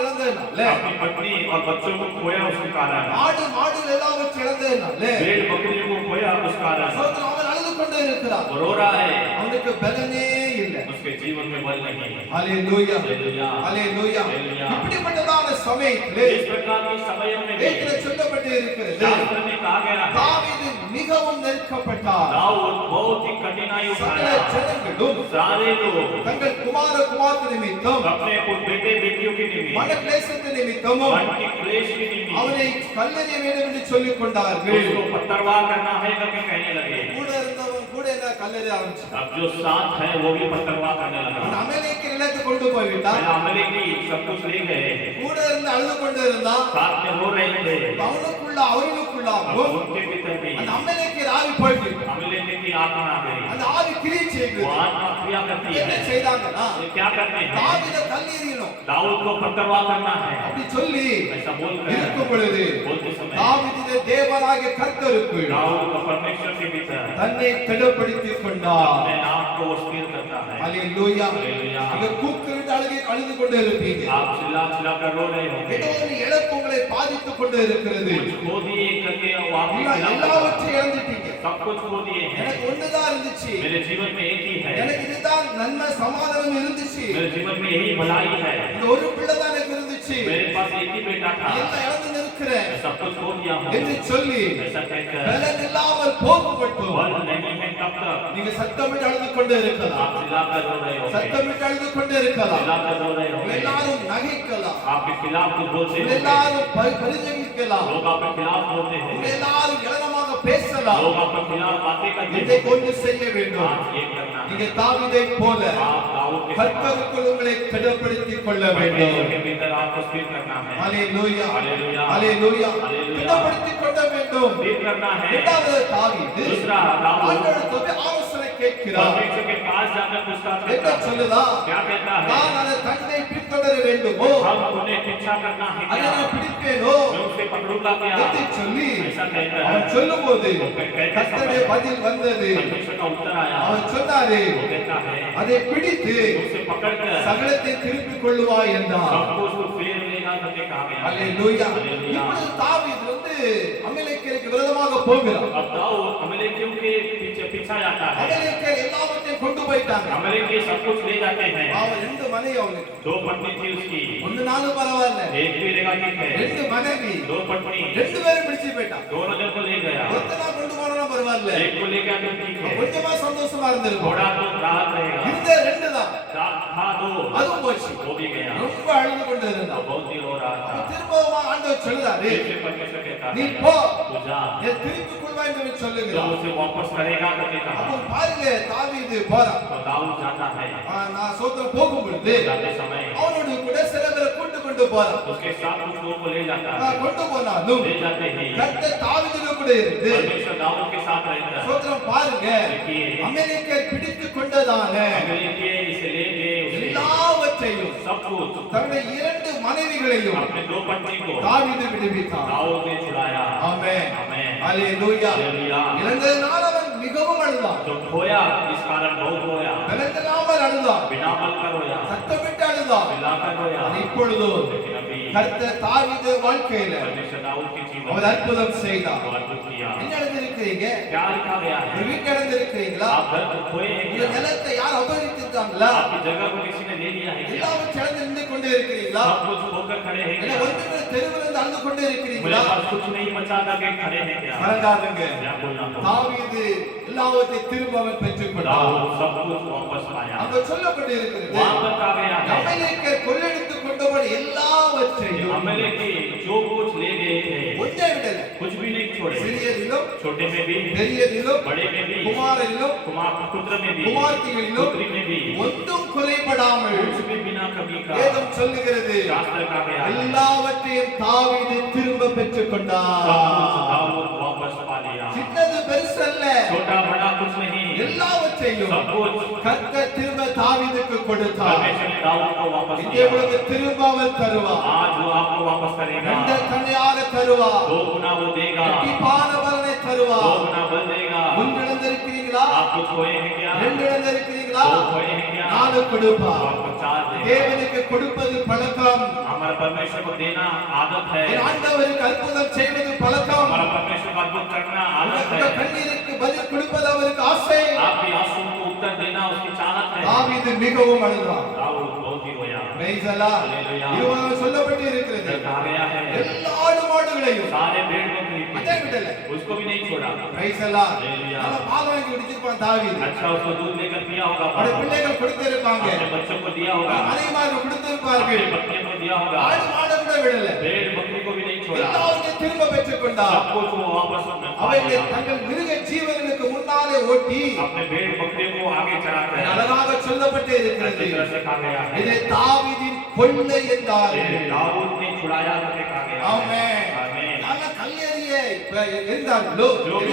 இழந்ததுனால अपनी पत्नी और बच्चों को खोया उसके कारण ஆடு மாடுகள் எல்லாவற்றையும் இழந்ததுனால भेड़ बकरियों को खोया उस कारण சோதரம் அவன் அழுது கொண்டே இருக்கிறார் वो रो रहा है அவனுக்கு பலனே இல்லை उसके जीवन में बल नहीं ஹalleluya हालेलुया ஹalleluya हालेलुया இப்படிப்பட்டதான சமயத்திலே इस प्रकार के समयों में भी வேதத்தில் சொல்லப்பட்டு இருக்கிறது शास्त्र में कहा गया है தாவீது மிகவும் நெருக்கப்பட்டார் दाऊद बहुत ही कठिनाई சகல उठाया ஜனங்களும் सारे लोग தங்கள் குமாரத்தி நிமித்தம் अपने बेटे बेटियों के निमित्त மனக்லேசத்து நிமித்தமும் मन की क्लेश के निमित्त அவனை கல்லெறிய வேண்டும் என்று சொல்லிக் கொண்டார்கள் उसको पत्थरवाह करना है करके कहने लगे கூட இருந்தவன் கூட என்ன கல்லெறிய ஆரம்பிச்சான் अब जो साथ है वो भी पत्थरवाह करने அவன் लगा அமெரிக்க நிலத்தை கொண்டு போய்விட்டான் पहले अमले की सब कुछ ले गए கூட இருந்து அழுது கொண்டு இருந்தான் साथ में रो रहे थे அவனுக்குள்ள अब அவர்களுக்குள்ளாகவும் उनके भीतर होते भी அந்த அமலேக்கியர் ஆவி போயிட்டு अमलेकी की आत्मा आ गई, அந்த ஆவி கிரியை செய்யுது. वो आत्मा क्रिया करती என்ன है। செய்தாங்கன்னா ये क्या करते हैं? தாவீதை கல்லெறியணும் दाऊद को पत्थरवा करना है, அப்படி சொல்லி ऐसा बोलकर இருக்கும் பொழுது बोलते समय தாவீது தேவனாகிய கர்த்தருக்குள் दाऊद को परमेश्वर के भीतर தன்னை திடப்படுத்திக் கொண்டார். अपने आप को वो स्थिर करता है। ஹalleluya. हालेलुया। நீங்க கூக்குரலிட்டு அழுது கொண்டே இருப்பீங்க. आप चिल्ला चिल्ला कर रो रहे होंगे, ஏதோ ஒரு இழப்பு உங்களை பாதித்துக் கொண்டே இருக்கிறது. कुछ खो दिए करके वो आपके எல்லாவற்றையும் இழந்துட்டீங்க. सब कुछ खो दिए हैं। எனக்கு ஒண்ணுதான் இருந்துச்சு, मेरे जीवन में एक ही है, எனக்கு இதுதான் நன்மை சமாதானம் இருந்துச்சு, मेरे जीवन में यही भलाई है, இந்த ஒரு பிள்ளை தான் எனக்கு இருந்துச்சு, मेरे पास एक ही बेटा था, எல்லாம் இழந்து நிற்கிறேன் मैं सब कुछ खो दिया हूँ, என்று சொல்லி ऐसा कहकर பலன் இல்லாமல் போகப்பட்டோம். बल नहीं है तब तक நீங்க சத்தமிட்டு அழுது கொண்டே இருக்கலாம், आप चिल्ला कर रो रहे होंगे, சத்தமிட்டு அழுது கொண்டே இருக்கலாம், चिल्ला कर रो रहे होंगे, எல்லாரும் நகைக்கலாம், आपके खिलाफ कुछ बोलते होंगे, எல்லாரும் பரிதவிக்கலாம், लोग आपके खिलाफ बोलते होंगे, எல்லாரும் ஏளனமாக பேசலாம். लोग आपके खिलाफ बातें करते இதை होंगे, கொண்டு செய்ய வேண்டும். आप ये करना है, நீங்க தாவீதை போல आप दाऊद के समान கர்த்தருக்குள் உங்களை திடப்படுத்திக் கொள்ள परमेश्वर வேண்டும். के भीतर आपको स्थिर करना है, ஹalleluya, हालेलुया, ஹalleluya. हालेलुया। திடப்படுத்திக் கொள்ள வேண்டும். स्थिर करना है। இரண்டாவது தாவீது दूसरा दाऊद ஆண்டவரிடத்தில் ஆலோசனை கேட்கிறார். परमेश्वर के पास जाकर पूछताछ என்ன करता है, சொல்லுதா? क्या कहता है? நான் அந்த தன்னை பின்தொடர வேண்டுமோ, हम उन्हें पीछा करना है அதை क्या? நான் பிடிப்பேனோ मैं उसे पकड़ूंगा क्या? என்று சொல்லி ऐसा कहता அவன் है। சொல்லும்போது கர்த்தருடைய பதில் வந்தது. परमेश्वर का उत्तर आया, அவன் சொன்னாரு, वो कहता है அதை பிடித்து उसे पकड़कर சகலத்தை திருப்பிக் கொள்ளுவாய் என்றார். सबको उसको फेर लेगा करके कहा गया। ஹalleluya. हालेलुया। இப்பொழுது தாவீது அமலேக்கியருக்கு விரோதமாக போகிறார். अब दाऊद अमलेकियों के पीछे पीछा जाता है, அமலேக்கியர் எல்லாவற்றையும் கொண்டு போயிட்டாங்க. अमलेकी सब कुछ ले जाते हैं। அவன் ரெண்டு மனைவி அவனுக்கு, दो पत्नी थी उसकी, ஒன்னு நாளும் பரவாயில்ல, एक भी लेगा ठीक है, ரெண்டு மனைவி, दो पत्नी, ரெண்டு பேரும் பிடிச்சு போயிட்டான். दोनों जन को ले गया, ஒருத்தனா கொண்டு போனா பரவாயில்ல, एक को लेकर तो ठीक है, கொஞ்சமா சந்தோஷமா இருந்திருக்கும். थोड़ा तो राहत रहेगा, இந்த ரெண்டு தான், था दो, அதுவும் போச்சு. वो भी गया, ரொம்ப அழுது கொண்டு இருந்தான். बहुत ही हो रहा था। திரும்பவும் ஆண்டவர் சொல்லுறாரு, फिर से परमेश्वर कहता நீ है, போ, तू जा, என் திருப்பி கொள்வாய் என்று तो சொல்லுகிறார். उसे वापस करेगा करके कहा। அப்போ பாருங்க, தாவீது போறான். तो दाऊद जाता है, நான் சோத்திரம் போகும் பொழுது जाते समय அவனோடு கூட சில பேரை கூட்டு கொண்டு போறான். उसके साथ कुछ लोगों को ले जाता है, கொண்டு போனாலும் ले जाते ही கர்த்தர் தாவீதோடு கூட இருந்து परमेश्वर दाऊद के साथ रहता है। சோத்திரம் பாருங்க, देखिए, அமெரிக்கர் பிடித்து கொண்டதான अमेरिकी इसे ले गए, उसे எல்லாவற்றையும் सब कुछ, தன்னுடைய இரண்டு மனைவிகளையும் अपने दो पत्नी को தாவீது விடுவித்தான். दाऊद ने छुड़ाया। ஆமென், आमेन। ஹalleluya. हालेलुया। இழந்ததனால் அவன் மிகவும் அழுதான், जो खोया इस कारण बहुत रोया, விளங்கலாமல் அழுதான், बिना बल कर रोया, சத்தமிட்டு அழுதான். चिल्लाकर रोया। இப்பொழுதோ लेकिन अभी கர்த்தர் தாவீது வாழ்க்கையில परमेश्वर दाऊद के जीवन அவர் अற்புதம் செய்தார். को अद्भुत किया। என்ன நடந்திருக்கிறீங்க? क्या लिखा गया है? உங்க வீட்டு நடந்திருக்கிறீங்களா? आप घर को खोए हैं உங்க क्या? நிலத்தை யார் அபகரித்திருக்காங்களா? आपकी जगह को किसी ने ले लिया है क्या? எல்லாரும் சேர்ந்து நின்று கொண்டே இருக்கிறீங்களா? सब कुछ खोकर खड़े हैं இல்ல क्या? ஒருத்தர் தெருவில் இருந்து அழுது கொண்டே मेरे இருக்கிறீங்களா? पास कुछ नहीं बचा करके खड़े हैं क्या? மறக்காதுங்க, क्या बोलना था? தாவீது எல்லாவற்றையும் திரும்ப அவன் பெற்றுக் கொண்டான். दाऊद सब कुछ वापस पाया। அங்க சொல்லப்பட்டு இருக்கிறது, वहाँ पर कहा गया है, அமலேக்கியர் கொள்ளையடித்துக் கொண்டவன் எல்லாவற்றையும் अमलेकी जो कुछ ले गए थे ஒன்றை விடல, कुछ भी नहीं छोड़े, சிறியதிலும் छोटे में भी, பெரியதிலும் बड़े में भी, குமாரரிலும் कुमार पुत्र में भी, குமார்த்திகளிலும் पुत्री में भी, ஒன்றும் குறைபடாமல் कुछ भी बिना कमी का வேதம் சொல்லுகிறது, शास्त्र का गया है। எல்லாவற்றையும் தாவீது திரும்ப பெற்றுக் सब கொண்டார். कुछ दाऊद वापस पा लिया। சின்னது பெருசல்ல, छोटा बड़ा कुछ नहीं, எல்லாவற்றையும் सब कुछ கர்த்தர் திரும்ப தாவீதுக்கு கொடுத்தார். परमेश्वर ने दाऊद को वापस இந்த दिया। உலக திரும்ப அவர் தருவார், आज वो आपको वापस करेगा, ரெண்டு தனியாக தருவார், दो गुना वो देगा, இரட்டிப்பான பலனை दो தருவார். गुना बल देगा। ஒன்று இழந்திருக்கிறீங்களா? आप कुछ खोए हैं क्या? ரெண்டு இழந்திருக்கிறீங்களா? दो खोए हैं क्या? நாலு கொடுப்பார். आपको चार देगा। தேவனுக்கு கொடுப்பது பழக்கம், हमारे परमेश्वर को देना आदत है, என் ஆண்டவருக்கு அற்புதம் செய்வது பழக்கம், हमारा परमेश्वर को अद्भुत करना आदत உங்க है, கண்ணீருக்கு பதில் கொடுப்பது அவருக்கு ஆசை. आपकी आंसू को उत्तर देना उसकी चाहत है। தாவீது மிகவும் அழுதான். दाऊद बहुत ही रोया। Praise the Lord. Hallelujah. இதுவரை சொல்லப்பட்டு இருக்கிறது, इधर कहा गया है, எல்லா ஆடு மாடுகளையும் सारे भेड़ बकरी அதை விடல. उसको भी नहीं छोड़ा। Praise the Lord. Hallelujah. நல்ல பால் வாங்கி குடிச்சிருப்பான் தாவீது, अच्छा उसको दूध लेकर पिया होगा, அவருடைய பிள்ளைகள் கொடுத்திருப்பாங்க, अपने बच्चों को दिया होगा, மனைவிமார்கள் கொடுத்திருப்பார்கள், अपने बच्चे को दिया होगा, ஆடு மாடு கூட விடல. भेड़ बकरी को भी नहीं छोड़ा, எல்லாவற்றையும் திரும்ப பெற்றுக் கொண்டார். सब कुछ वो वापस में पा அவைகளை लिया। தங்கள் மிருக ஜீவனுக்கு முன்னாலே ஓட்டி अपने भेड़ बकरी को आगे चढ़ाकर அழகாக சொல்லப்பட்டு இருக்கிறது, अच्छी तरह से कहा गया है, இதை தாவீதின் கொள்ளை என்றார். ये दाऊद ने छुड़ाया करके कहा गया है। ஆமென். आमीन। நாங்க யாரெல்லாம் கல்லெறிய இருந்தாங்களோ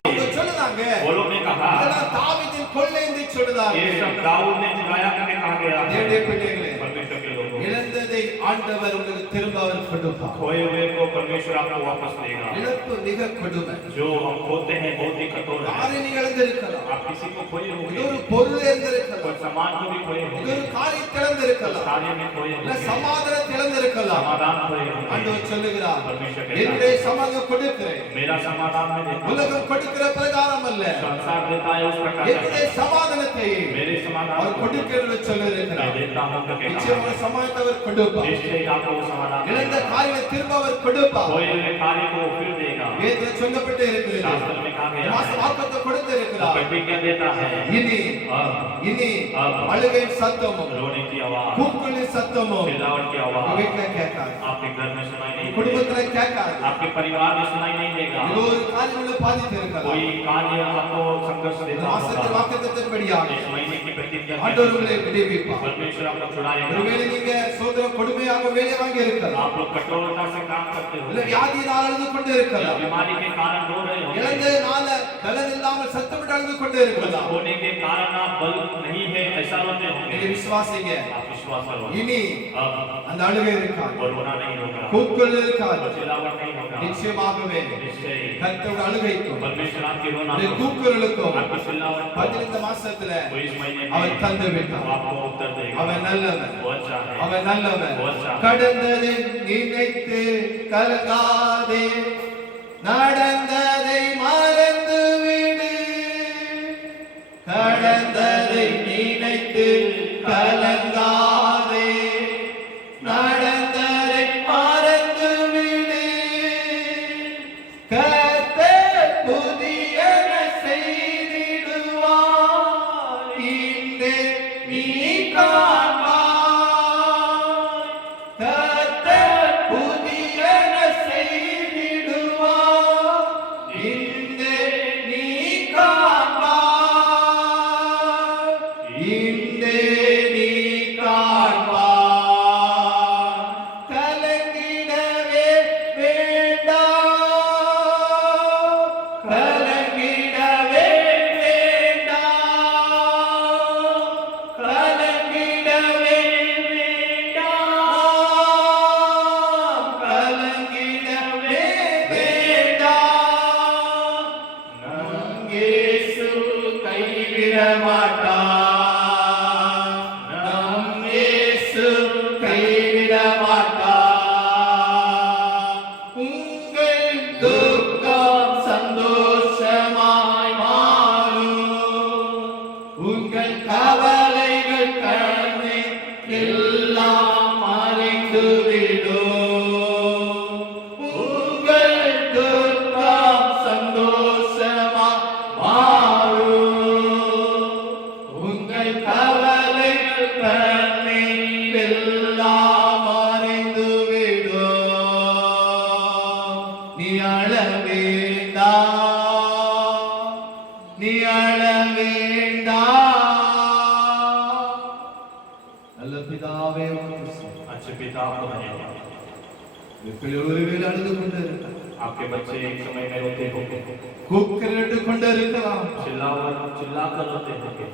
அவங்க சொல்லுறாங்க वो लोग ने कहा இதெல்லாம் தாவீதின் கொள்ளை என்று சொல்லுறாங்க ये सब दाऊद ने चुराया करके कहा गया है தேவனுடைய பிள்ளைகளே परमेश्वर के लोगों இழந்ததை ஆண்டவர் உங்களுக்கு திரும்ப அவர் கொடுப்பார் खोए हुए को परमेश्वर आपको वापस देगा இழப்பு மிக கொடுமை जो हम खोते हैं बहुत ही कठोर है யாரை நீ இழந்திருக்கலாம் आप किसी को खोए இது होंगे ஒரு பொருள் இழந்திருக்கலாம் कोई सामान को भी खोए இது होंगे ஒரு காரியத்தை இழந்திருக்கலாம் कार्य में खोए இல்ல होंगे சமாதானத்தை இழந்திருக்கலாம் समाधान खोए होंगे ஆண்டவர் சொல்லுகிறார் परमेश्वर என்னுடைய कहता है சமாதானம் கொடுக்கிறேன் मेरा समाधान मैं देता हूं உலகம் கொடுக்கிற பிரகாரம் அல்ல संसार देता है उस प्रकार என்னுடைய சமாதானத்தை मेरे समाधान அவர் को கொடுக்கிறது मैं சொல்லிருக்கிறார் देता हूं करके நிச்சயமாக சமாதானத்தை அவர் கொடுப்பார் निश्चय ही आपको वो समाधान இழந்த देगा காரியத்தை திரும்ப அவர் கொடுப்பார் खोए हुए कार्य को फिर देगा வேதத்தில் சொல்லப்பட்டு இருக்கிறது शास्त्र में कहा गया மாச है வாக்குத்தத்தம் கொடுத்து இருக்கிறார் प्रतिज्ञा देता है இனி अब இனி अब அழுகை சத்தமும் रोने की आवाज கூக்குரலின் சத்தமும் चिल्लावट की உங்க आवाज வீட்டுல கேட்காது आपके घर में सुनाई नहीं देगा குடும்பத்துல கேட்காது आपके परिवार में सुनाई नहीं देगा இது ஒரு காரியங்களை பாதித்து இருக்கலாம் कोई कार्य आपको संघर्ष देता மாசத்தின் होगा வாக்குத்தத்தத்தின்படியாக इस महीने की प्रतिज्ञा के ஆண்டவர் உங்களை விடுவிப்பார் परमेश्वर आपको छुड़ाएगा ஒருவேளை நீங்க சோதனை கொடுமையாக வேலை வாங்கி இருக்கலாம் आप लोग कठोरता से काम करते हो இல்ல வியாதியினால் அழுது கொண்டு या இருக்கலாம் बीमारी के कारण रो रहे हो இழந்ததுனால பலன் இல்லாமல் சத்தமிட்டு அழுது கொண்டு कुछ இருக்கலாம் होने के कारण आप बल नहीं है ऐसा रोते நீங்க होंगे விசுவாசிங்க आप विश्वास करो இனி अब அந்த அழுகை இருக்காது और रोना नहीं होगा கூக்குரல் இருக்காது और चिल्लावट नहीं होगा நிச்சயமாகவே निश्चय ही கர்த்தருடைய அழுகைக்கும் परमेश्वर आपके रोना உடைய को கூக்குரலுக்கும் आपकी चिल्लावट को பதில் இந்த மாசத்துல वो इस महीने அவர் में தந்து விட்டார் आपको उत्तर देगा அவன் நல்லவன் वो अच्छा है அவன் நல்லவன் वो अच्छा है கடந்ததை நினைத்து கலங்காதே நடந்ததை மறந்து விடு கடந்ததை நினைத்து கலங்காதே நடந்ததை மறந்து விடு கர்த்தர் புதியன செய்திடுவார் இன்றே நீ காண்பாய் கர்த்தர் புதியன செய்திடுவார் இன்றே நீ காண்பாய் இன்றே நீ காண்பாய் கலங்கிடவே வேண்டாம் கலங்கிடவே வேண்டாம் கலங்கிடவே வேண்டாம் கலங்கிடவே வேண்டாம் நம் இயேசு கைவிட மாட்டார் நம் இயேசு கைவிட மாட்டார் உங்கள் துக்கம் சந்தோஷமாய் மாறும் உங்கள் கவலைகள் கடந்து எல்லாம் மறைந்து விடும் உங்கள் துக்கம் சந்தோஷமாய் மாறும் உங்கள் கவலைகள் கடந்து எல்லாம் மறைந்து விடும் நீ அழ வேண்டாம் நீ அழ வேண்டாம் நல்ல பிதாவே உமக்கு ஸ்தோத்திரம். अच्छे पिता आपको धन्यवाद பிள்ளைகள் ஒருவேளை அழுது கொண்டு இருக்கலாம் आपके बच्चे एक समय में रोते होंगे கூக்குரலிட்டு கொண்டு இருக்கலாம் चिल्लाकर रोते होंगे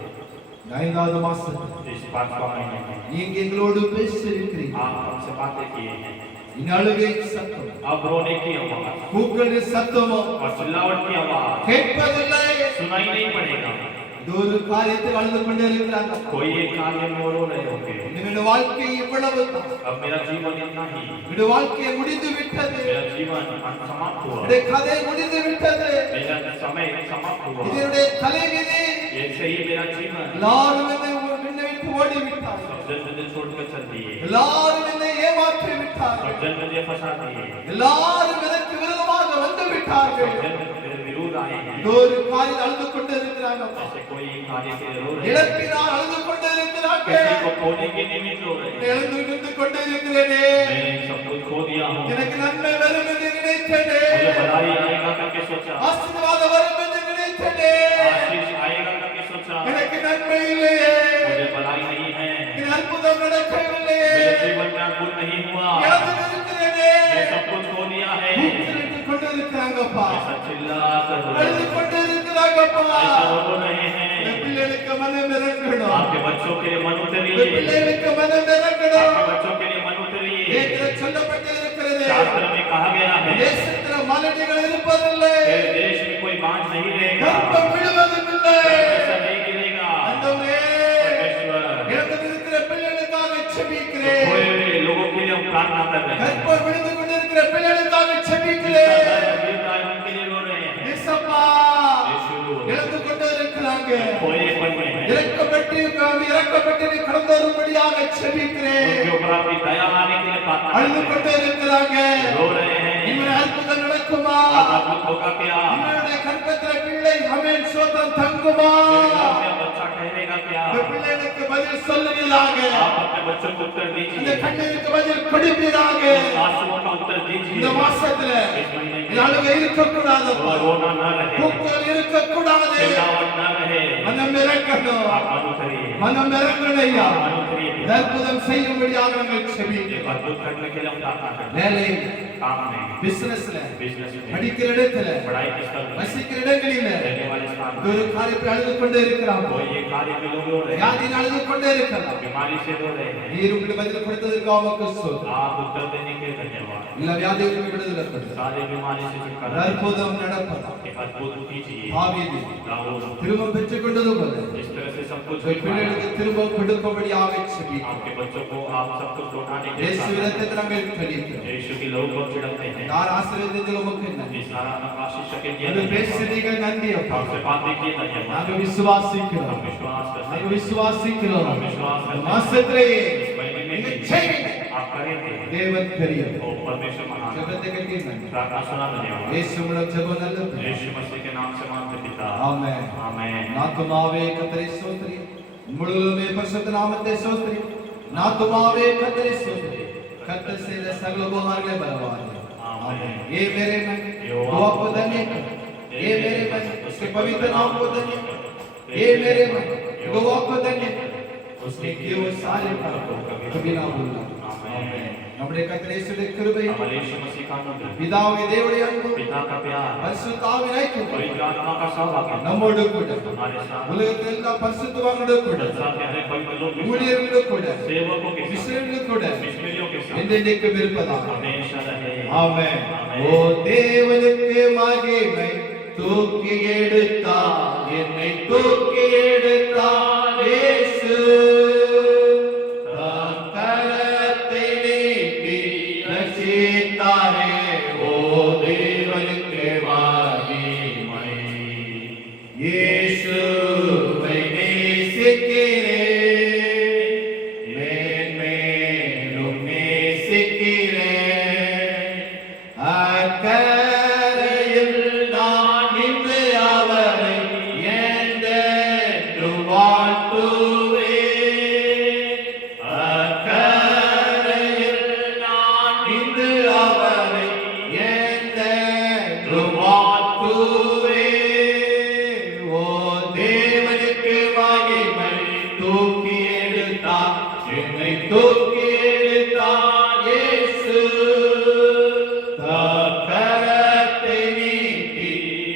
ஐந்தாவது மாசம் इस 5वां महीने में நீங்க எங்களோடு பேசியிருக்கிறீங்க आप हमसे बातें किए हैं இந்த அழுகை சத்தம் अब रोने की आवाज கூக்குரலின் சத்தமும் और चिल्लावट की आवाज கேட்பதில்லை सुनाई नहीं पड़ेगा இது ஒரு காரியத்தில் அழுது கொண்டு இருக்கிறாங்க कोई एक कार्य में रो रहे होंगे என்னுடைய வாழ்க்கை இவ்வளவு தான் अब मेरा जीवन इतना ही என்னுடைய வாழ்க்கை முடிந்து விட்டது मेरा जीवन समाप्त हुआ என்னுடைய கதை முடிந்து விட்டது मेरा समय समाप्त हुआ இதனுடைய தலைவிதி ऐसे ही मेरा जीवन எல்லாரும் என்னை விட்டு ஓடி விட்டார்கள் सब जन मुझे छोड़कर चल दिए எல்லாரும் என்னை ஏமாற்றி விட்டார்கள் सब जन मुझे फंसा दिए எல்லாரும் எனக்கு விரோதமாக வந்து விட்டார்கள் सब जन मेरे विरोध आए हैं இது ஒரு காரியம் அழுது கொண்டு இருக்கிறாங்க ऐसे कोई कार्य के रो रहे हैं இழப்பினால் அழுது கொண்டு இருக்கிறார்கள் किसी को खोने के निमित्त रो रहे हैं எழுந்து நின்று கொண்டு இருக்கிறேனே मैं सब कुछ खो दिया हूँ எனக்கு நன்மை வரும் என்று நினைத்தேனே मुझे भलाई आएगा करके सोचा ஆசீர்வாதம் வரும் என்று நினைத்தேனே आशीष आएगा करके सोचा எனக்கு நன்மை இல்லையே मुझे भलाई नहीं है என் அற்புதம் நடக்கவில்லையே मेरे जीवन में अद्भुत नहीं हुआ இழந்து நிற்கிறேனே मैं सब कुछ खो दिया है கூக்குரலிட்டுக் கொண்டு चिल्लाकर रो रहे அழுது हैं, கொண்டு இருக்கிறாங்கப்பா. ऐसा रो रहे இந்த हैं। பிள்ளைகளுக்கு மனம் இறங்கணும். आपके बच्चों के लिए मन இந்த उतरिए, பிள்ளைகளுக்கு மனம் இறங்கணும். आपके बच्चों के लिए मन उतरिए। வேதத்தில் சொல்லப்பட்டு இருக்கிறது. शास्त्र में कहा गया है, தேசத்தில் மலடிகள் இருப்பதில்லை. तेरे देश में कोई बांझ नहीं रहेगा, கர்ப்பம் விடுவதில்லை. ऐसा नहीं गिरेगा। ஆண்டவரே, परमेश्वर, இறந்து இருக்கிற பிள்ளைகளுக்காக तो செபிக்கிறேன். खोए हुए लोगों के लिए हम प्रार्थना कर रहे हैं। கர்ப்பம் விடுந்து கொண்டிருக்கிற பிள்ளைகளுக்காக செபிக்கிறேன். उनके लिए रो रहे हैं। இயேசப்பா, यीशु, இறந்து கொண்டு இருக்கிறாங்க. खोएपन में है, இறக்கப்பட்டு நீ கடந்து வரும்படியாக செபிக்கிறேன். उनके ऊपर आपकी दया आने के लिए प्रार्थना அழுது कर கொண்டு இருக்கிறாங்க. रहे हैं। रो रहे हैं, இவன் அற்புதம் நடக்குமா? आज अद्भुत होगा क्या? இவனுடைய கர்ப்பத்திலே பிள்ளை ஆமென் சோதரம் தங்குமா? मेरे घर में बच्चा ठहरेगा क्या? இந்த பிள்ளைகளுக்கு பதில் சொல்லுவீராக. आप अपने बच्चों को उत्तर இந்த दीजिए, கண்ணீருக்கு பதில் கொடுப்பீராக. आंसुओं का उत्तर दीजिए। இந்த மாசத்துல इस महीने இந்த அழுகை இருக்கக்கூடாதப்பா. में रोना न रहे, கூக்குரல் இருக்கக்கூடாது. चिल्लावट न रहे। மனம் இறங்கணும். आप मन उतरिए, மனம் இறங்கணையா. मन उतरिए। அற்புதம் செய்யும்படியாக நாங்கள் செபிக்கிறோம். एक अद्भुत करने के लिए हम प्रार्थना करते हैं। வேலையில, काम में, பிசினஸ்ல, बिजनेस में, படிக்கிற இடத்துல, पढ़ाई के स्तर में, வசிக்கிற இடங்களில रहने वाले स्थान में, ஒரு காரியத்தை அழுது கொண்டே இருக்கிறான். कोई ये कार्य में लोग रो रहे हैं, வியாதியில் அழுது கொண்டே இருக்கலாம். बीमारी से रो रहे हैं। நீர் உங்களுக்கு பதில் கொடுத்ததற்காக உமக்கு ஸ்தோத்திரம். आप उत्तर देने के लिए धन्यवाद। எல்லா வியாதிகளுக்கும் விடுதலை கொடு. सारे बीमारी से छुटकारा அற்புதம் நடப்பதா. एक अद्भुत कीजिए। தாவீது दाऊद, திரும்ப பெற்றுக் கொண்டது போல इस तरह से सब कुछ உங்கள் பிள்ளைகளுக்கு திரும்ப கொடுக்கும்படியாக செபிக்கிறோம். आपके बच्चों को आप सब कुछ लौटाने के लिए இயேசு प्रार्थना இரத்தத்தை நாங்கள் தெளிக்கிறோம். करते हैं। यीशु की लहू पर छिड़कते हैं। யார் ஆசீர்வதித்தது உமக்கு நன்றி. ये सारा आशीष के लिए நாங்கள் धन्यवाद। பேசுறீங்க நன்றி அப்பா. आपसे बातें किए धन्यवाद। நாங்கள் விசுவாசிக்கிறோம். हम विश्वास करते நாங்கள் हैं, விசுவாசிக்கிறோம். हम विश्वास करते हैं। மாசத்திலேயே इस महीने में நீங்க भी செய்வீங்க. आप करेंगे। தேவன் பெரியவர். ओ परमेश्वर महान, ஜெபத்தை கேட்டீங்க நன்றி. प्रार्थना सुना धन्यवाद। இயேசு மூலம் ஜெபம் நல்லது. यीशु मसीह के नाम से मांगते पिता, ஆமென். आमेन। நாத்துமாவே கர்த்தரை ஸ்தோத்திரி. முழுவதுமே பரிசுத்த நாமத்தை ஸ்தோத்திரி. நாத்துமாவே கர்த்தரை ஸ்தோத்திரி. கர்த்தர் செய்த சகல உபகாரங்களை பரவாயில்லை. आमेन। ये मेरे मन दुआ को धन्य कर। ये मेरे मन उसके पवित्र नाम को धन्य कर। ये मेरे मन दुआ को धन्य कर। उसने किए वो सारे काम को कभी ना भूलना। आमेन। நம்முடைய கர்த்தர் இயேசுவின் கிருபை, हमारे यीशु मसीह का अनुग्रह, பிதாவே தேவனுடைய அன்பு, पिता का प्यार, பரிசுத்த ஆவியின் ஐக்கியம் पवित्र आत्मा का सहभागिता நம்மோடு கூட, हमारे साथ, உலகத்தில் எல்லா பரிசுத்தவான்களோடு கூட, संसार के हर पवित्र लोग के साथ, ஊழியர்களோடு கூட, सेवकों के साथ, மிஷனரிகளோடு கூட मिशनरियों के साथ என்றென்றைக்கும் இருப்பதாக. हमेशा रहे। ஆமென். ஆமென். ஓ தேவனுக்கு மகிமை, தூக்கி எடுத்தார் என்னை தூக்கி எடுத்தார் இயேசு. தம் கரத்தை நீட்டி ரட்சித்தாரே. ஓ தேவனுக்கு மகிமை. இயேசுவை நேசிக்கிறேன், மேன்மேலும் நேசிக்கிறேன். அக்கரையில் நான் நின்று அவரை என்றென்றும் வாழ்த்துவேன். அக்கரையில் நான் நின்று அவரை என்றென்றும் வாழ்த்துவேன். ஓ தேவனுக்கு மகிமை, தூக்கி எடுத்தார் என்னை தூக்கி எடுத்தார் இயேசு. தம் கரத்தை நீட்டி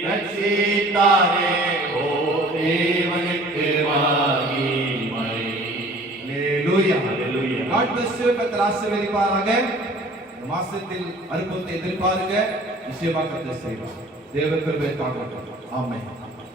ரட்சித்தாரே. ஓ தேவனுக்கு மகிமை. Hallelujah. Hallelujah. God bless you. கர்த்தர் ஆசீர்வதிப்பாராக. இந்த மாசத்தில் அற்புதத்தை எதிர்பாருங்க. நிச்சயமாக கர்த்தர் செய்வார். தேவ கிருபை தாங்கட்டும். ஆமென்.